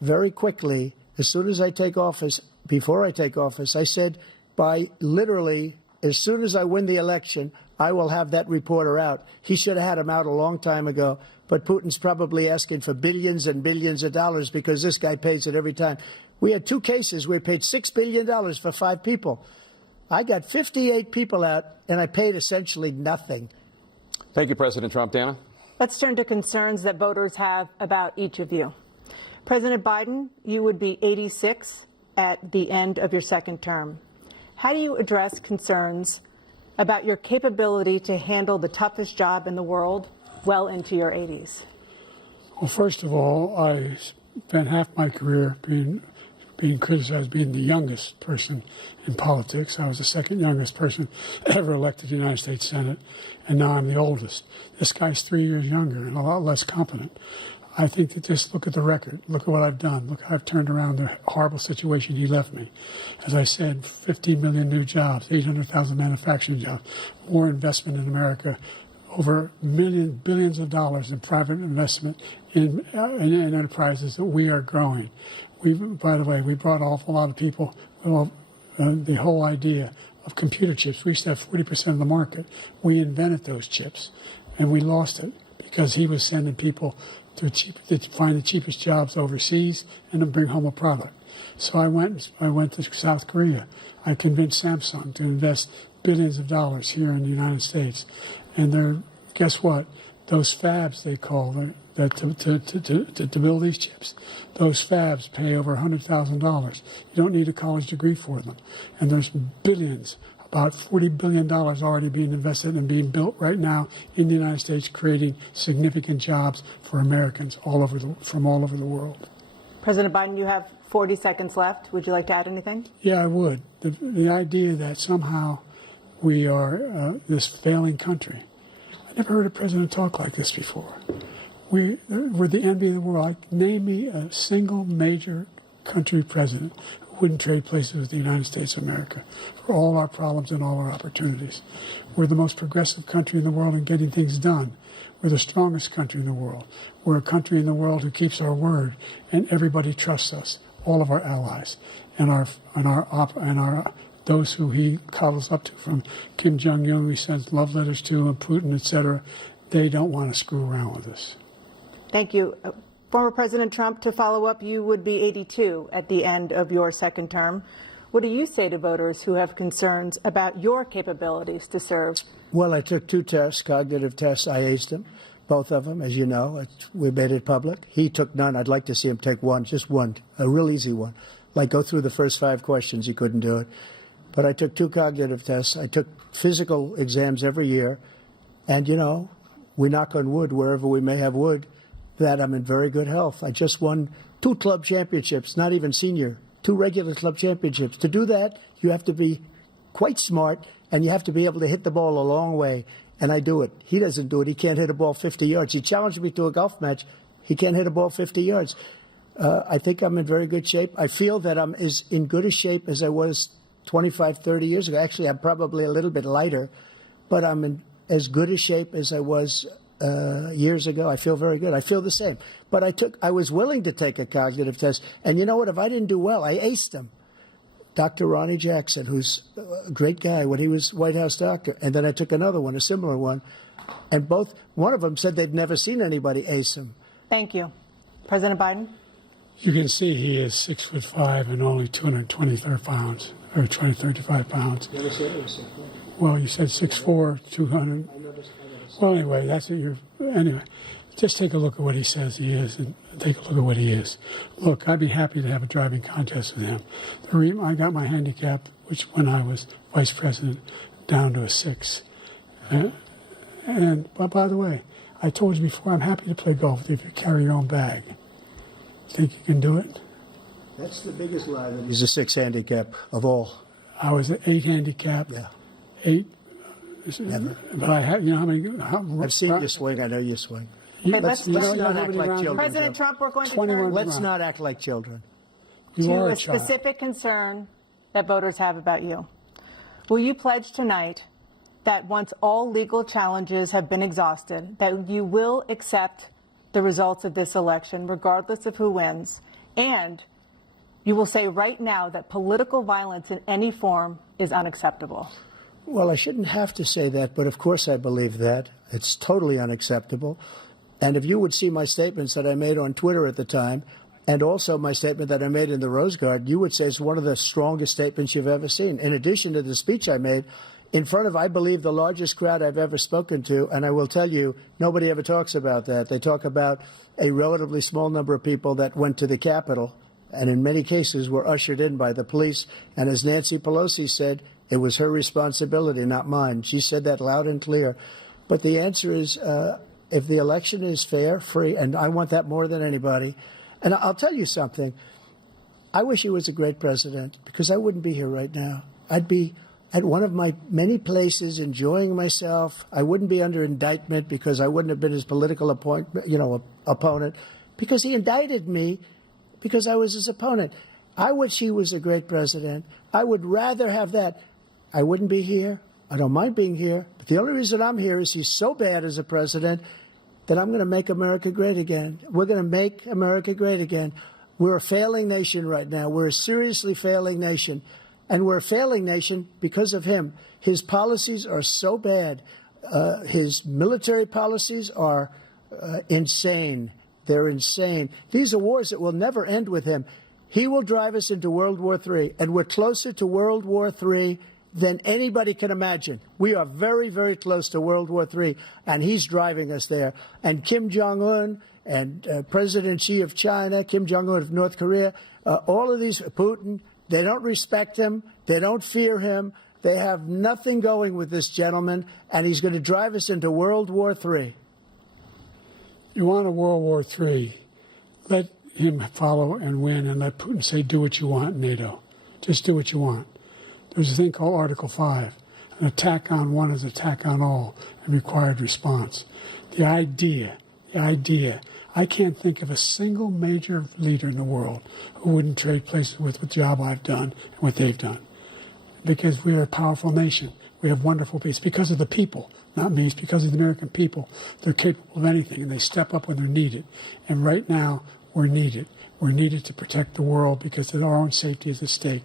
very quickly as soon as I take office. Before I take office, I said by literally as soon as I win the election, I will have that reporter out. He should have had him out a long time ago, but Putin's probably asking for billions and billions of dollars because this guy pays it every time. We had 2 cases. We paid $6 billion for 5 people. I got 58 people out, and I paid essentially nothing. Thank you, President Trump. Dana? Let's turn to concerns that voters have about each of you. President Biden, you would be 86 at the end of your second term. How do you address concerns about your capability to handle the toughest job in the world well into your 80s? Well, first of all, I spent half my career being criticized as being the youngest person in politics. I was the second youngest person ever elected to the United States Senate, and now I'm the oldest. This guy's 3 years younger and a lot less competent. I think that just look at the record. Look at what I've done. Look how I've turned around the horrible situation he left me. As I said, 15 million new jobs, 800,000 manufacturing jobs, more investment in America, over billions of dollars in private investment in enterprises that we are growing. By the way, we brought an awful lot of people. The whole idea of computer chips. We used to have 40% of the market. We invented those chips, and we lost it because he was sending people to find the cheapest jobs overseas and then bring home a product. So I went to South Korea. I convinced Samsung to invest billions of dollars here in the United States, and guess what? Those fabs they call to build these chips. Those fabs pay over $100,000. You don't need a college degree for them. And there's billions, about $40 billion already being invested and being built right now in the United States, creating significant jobs for Americans from all over the world. President Biden, you have 40 seconds left. Would you like to add anything? Yeah, I would. The idea that somehow we are this failing country. I never heard a president talk like this before. We're the envy of the world. Name me a single major country president who wouldn't trade places with the United States of America for all our problems and all our opportunities. We're the most progressive country in the world in getting things done. We're the strongest country in the world. We're a country in the world who keeps our word, and everybody trusts us, all of our allies, and those who he coddles up to, from Kim Jong-un, he sends love letters to, and Putin, etc. They don't want to screw around with us. Thank you. Former President Trump, to follow up, you would be 82 at the end of your second term. What do you say to voters who have concerns about your capabilities to serve? Well, I took 2 tests, cognitive tests. I aced them, both of them, as you know. We made it public. He took none. I'd like to see him take one, just one, a real easy one. Like go through the first 5 questions. He couldn't do it. But I took 2 cognitive tests. I took physical exams every year. And, you know, we knock on wood wherever we may have wood, that I'm in very good health. I just won 2 club championships, not even senior, 2 regular club championships. To do that, you have to be quite smart, and you have to be able to hit the ball a long way. And I do it. He doesn't do it. He can't hit a ball 50 yards. He challenged me to a golf match. He can't hit a ball 50 yards. I think I'm in very good shape. I feel that I'm as in good a shape as I was 25, 30 years ago. Actually, I'm probably a little bit lighter, but I'm in as good a shape as I was years ago. I feel very good. I feel the same. But I was willing to take a cognitive test. And you know what? If I didn't do well, I aced them. Dr. Ronnie Jackson, who's a great guy when he was White House doctor. And then I took another one, a similar one. And one of them said they'd never seen anybody ace him. Thank you. President Biden? You can see he is 6'5" and only 223 pounds, or 235 pounds. Never said it was 6'4". Well, you said 6'4", 200. Well, anyway, anyway, just take a look at what he says he is, and take a look at what he is. Look, I'd be happy to have a driving contest with him. I got my handicap, which when I was vice president, down to a 6. But by the way, I told you before, I'm happy to play golf with you if you carry your own bag. Think you can do it? That's the biggest lie. That he's a 6 handicap of all. I was an 8 handicap. Yeah. 8. Never. But I had, you know how many? I've seen you swing. I know you swing. Let's not act like children. President Trump, we're going to 21 turn Let's not act like children. You are to a a child. specific concern that voters have about you. Will you pledge tonight that once all legal challenges have been exhausted, that you will accept the results of this election, regardless of who wins, and you will say right now that political violence in any form is unacceptable? Well, I shouldn't have to say that, but of course I believe that. It's totally unacceptable. And if you would see my statements that I made on Twitter at the time, And also my statement that I made in the Rose Garden, you would say is one of the strongest statements you've ever seen. In addition to the speech I made in front of, I believe, the largest crowd I've ever spoken to. And I will tell you, nobody ever talks about that. They talk about a relatively small number of people that went to the Capitol and in many cases were ushered in by the police. And as Nancy Pelosi said, it was her responsibility, not mine. She said that loud and clear. But the answer is, if the election is fair, free, and I want that more than anybody. And I'll tell you something. I wish he was a great president because I wouldn't be here right now. I'd be at one of my many places enjoying myself. I wouldn't be under indictment because I wouldn't have been his political opponent because he indicted me because I was his opponent. I wish he was a great president. I would rather have that. I wouldn't be here. I don't mind being here. But the only reason I'm here is he's so bad as a president that I'm going to make America great again. We're going to make America great again. We're a failing nation right now. We're a seriously failing nation. And we're a failing nation because of him. His policies are so bad. His military policies are insane. They're insane. These are wars that will never end with him. He will drive us into World War III, and we're closer to World War III than anybody can imagine. We are very, very close to World War III, and he's driving us there. And Kim Jong-un and President Xi of China, Kim Jong-un of North Korea, all of these, Putin, they don't respect him. They don't fear him. They have nothing going with this gentleman, and he's going to drive us into World War III. You want a World War III, let him follow and win, and let Putin say, do what you want, NATO. Just do what you want. There's a thing called Article 5. An attack on one is an attack on all, and required response. The idea, I can't think of a single major leader in the world who wouldn't trade places with the job I've done and what they've done. Because we are a powerful nation. We have wonderful peace. It's because of the people, not me. It's because of the American people. They're capable of anything, and they step up when they're needed. And right now, we're needed. We're needed to protect the world because our own safety is at stake.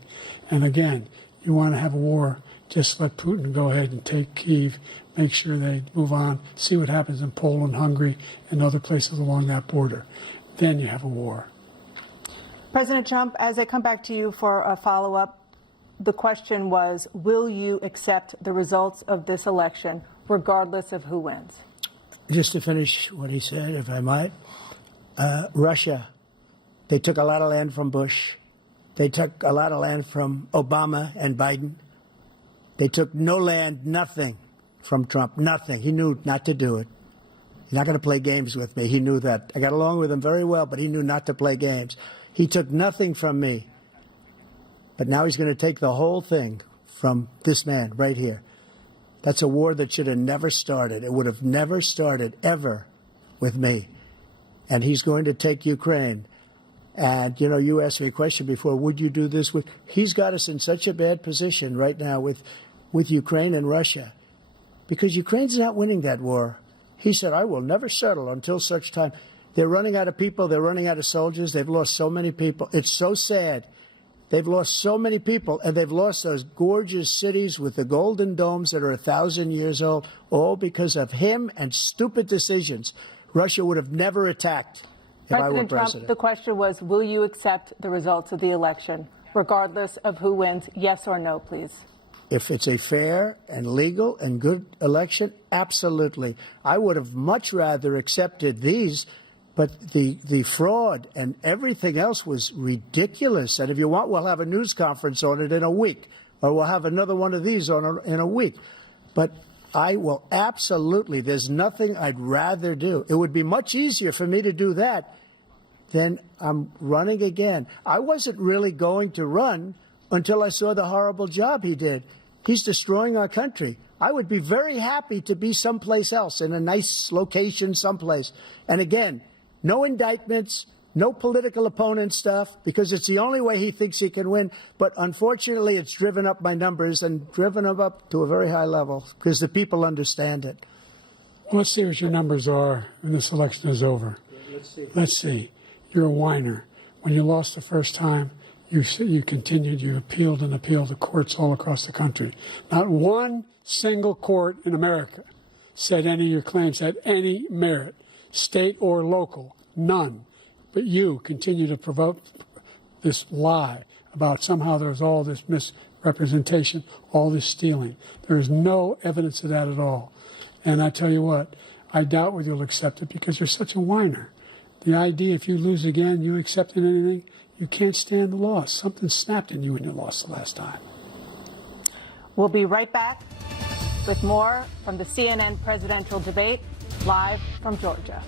And again, you want to have a war, just let Putin go ahead and take Kyiv, make sure they move on, see what happens in Poland, Hungary, and other places along that border. Then you have a war. President Trump, as I come back to you for a follow-up, the question was, will you accept the results of this election, regardless of who wins? Just to finish what he said, if I might, Russia, they took a lot of land from Bush. They took a lot of land from Obama and Biden. They took no land, nothing from Trump, nothing. He knew not to do it. He's not going to play games with me. He knew that. I got along with him very well, but he knew not to play games. He took nothing from me. But now he's going to take the whole thing from this man right here. That's a war that should have never started. It would have never started ever with me. And he's going to take Ukraine. And, you know, you asked me a question before, would you do this with? He's got us in such a bad position right now with Ukraine and Russia because Ukraine's not winning that war. He said, I will never settle until such time. They're running out of people. They're running out of soldiers. They've lost so many people. It's so sad. They've lost so many people, and they've lost those gorgeous cities with the golden domes that are 1,000 years old, all because of him and stupid decisions. Russia would have never attacked. President Trump, the question was, will you accept the results of the election, regardless of who wins? Yes or no, please. If it's a fair and legal and good election, absolutely. I would have much rather accepted these, but the fraud and everything else was ridiculous. And if you want, we'll have a news conference on it in a week, or we'll have another one of these in a week. But I will absolutely, there's nothing I'd rather do. It would be much easier for me to do that than I'm running again. I wasn't really going to run until I saw the horrible job he did. He's destroying our country. I would be very happy to be someplace else, in a nice location someplace. And again, no indictments, no political opponent stuff, because it's the only way he thinks he can win. But unfortunately, it's driven up my numbers and driven them up to a very high level because the people understand it. Well, let's see what your numbers are when this election is over. Let's see. You're a whiner. When you lost the first time, you continued, you appealed and appealed to courts all across the country. Not one single court in America said any of your claims had any merit, state or local, none. but you continue to provoke this lie about somehow there's all this misrepresentation, all this stealing. There is no evidence of that at all. And I tell you what, I doubt whether you'll accept it because you're such a whiner. The idea, if you lose again, you accepting anything, you can't stand the loss. Something snapped in you when you lost the last time. We'll be right back with more from the CNN presidential debate, live from Georgia.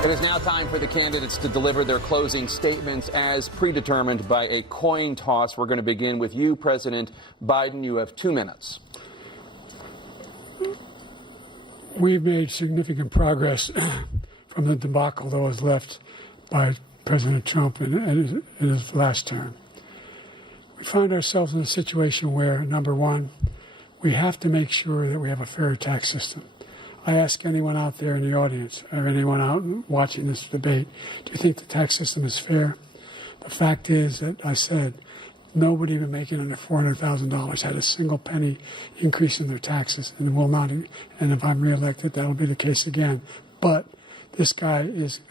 It is now time for the candidates to deliver their closing statements as predetermined by a coin toss. We're going to begin with you, President Biden. You have 2 minutes. We've made significant progress from the debacle that was left by President Trump in his last term. We find ourselves in a situation where, number one, we have to make sure that we have a fair tax system. I ask anyone out there in the audience or anyone out watching this debate, do you think the tax system is fair? The fact is that I said nobody even making under $400,000 had a single penny increase in their taxes and will not. And if I'm reelected, that'll be the case again. But This guy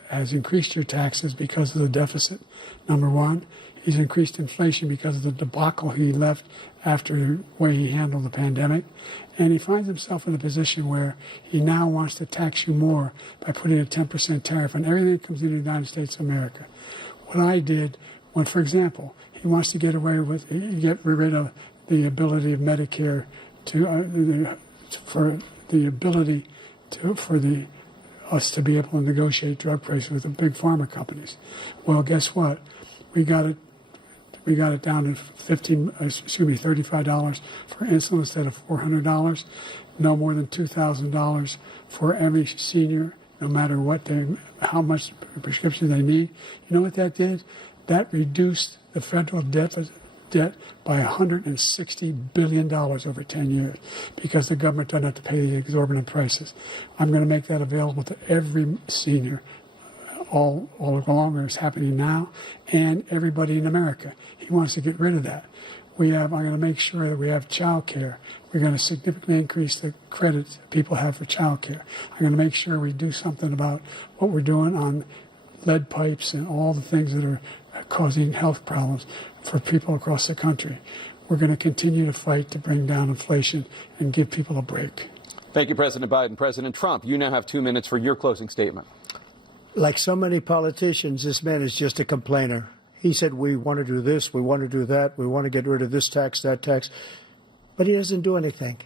has increased your taxes because of the deficit, number one. He's increased inflation because of the debacle he left after the way he handled the pandemic. And he finds himself in a position where he now wants to tax you more by putting a 10% tariff on everything that comes into the United States of America. What I did, when, for example, he wants to get rid of the ability of Medicare for us to be able to negotiate drug prices with the big pharma companies. Well, guess what? We got it down to $35 for insulin instead of $400. No more than $2,000 for every senior, no matter how much prescription they need. You know what that did? That reduced the federal debt by $160 billion over 10 years because the government doesn't have to pay the exorbitant prices. I'm going to make that available to every senior all along, it's happening now, and everybody in America. He wants to get rid of that. I'm going to make sure that we have child care. We're going to significantly increase the credit people have for child care. I'm going to make sure we do something about what we're doing on lead pipes and all the things that are causing health problems for people across the country. We're going to continue to fight to bring down inflation and give people a break. Thank you, President Biden. President Trump, you now have 2 minutes for your closing statement. Like so many politicians, this man is just a complainer. He said, we want to do this, we want to do that, we want to get rid of this tax, that tax. But he doesn't do anything.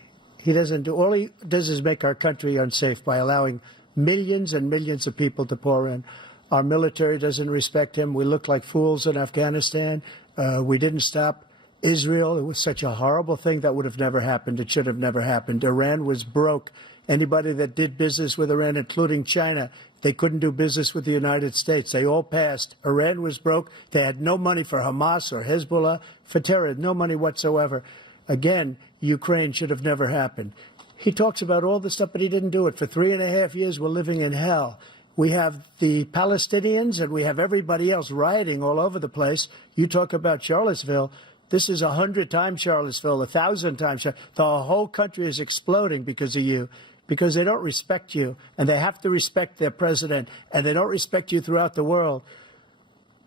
All he does is make our country unsafe by allowing millions and millions of people to pour in. Our military doesn't respect him. We look like fools in Afghanistan. We didn't stop Israel. It was such a horrible thing that would have never happened. It should have never happened. Iran was broke. Anybody that did business with Iran, including China, they couldn't do business with the United States. They all passed. Iran was broke. They had no money for Hamas or Hezbollah, for terror, no money whatsoever. Again, Ukraine should have never happened. He talks about all this stuff, but he didn't do it. For 3.5 years, we're living in hell. We have the Palestinians and we have everybody else rioting all over the place. You talk about Charlottesville. This is 100 times Charlottesville, 1,000 times. The whole country is exploding because of you, because they don't respect you, and they have to respect their president, and they don't respect you throughout the world.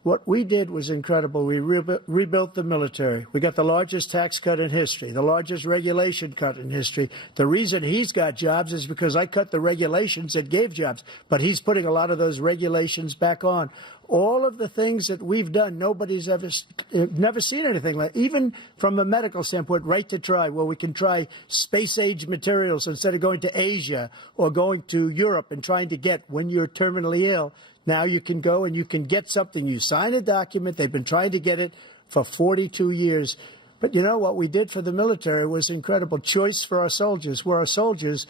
What we did was incredible. We rebuilt the military. We got the largest tax cut in history, the largest regulation cut in history. The reason he's got jobs is because I cut the regulations that gave jobs, but he's putting a lot of those regulations back on. All of the things that we've done, nobody's never seen anything like, even from a medical standpoint, right to try, where we can try space-age materials instead of going to Asia or going to Europe and trying to get when you're terminally ill. Now you can go and you can get something. You sign a document. They've been trying to get it for 42 years. But you know what we did for the military was incredible. Choice for our soldiers, where our soldiers,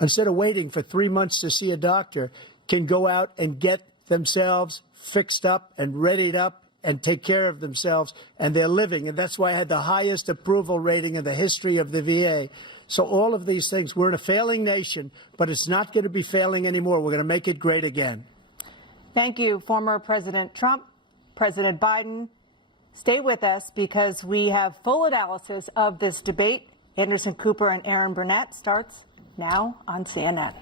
instead of waiting for 3 months to see a doctor, can go out and get themselves fixed up and readied up and take care of themselves, and they're living. And that's why I had the highest approval rating in the history of the VA. So all of these things, we're in a failing nation, but it's not going to be failing anymore. We're going to make it great again. Thank you, former President Trump, President Biden. Stay with us because we have full analysis of this debate. Anderson Cooper and Aaron Burnett starts now on CNN.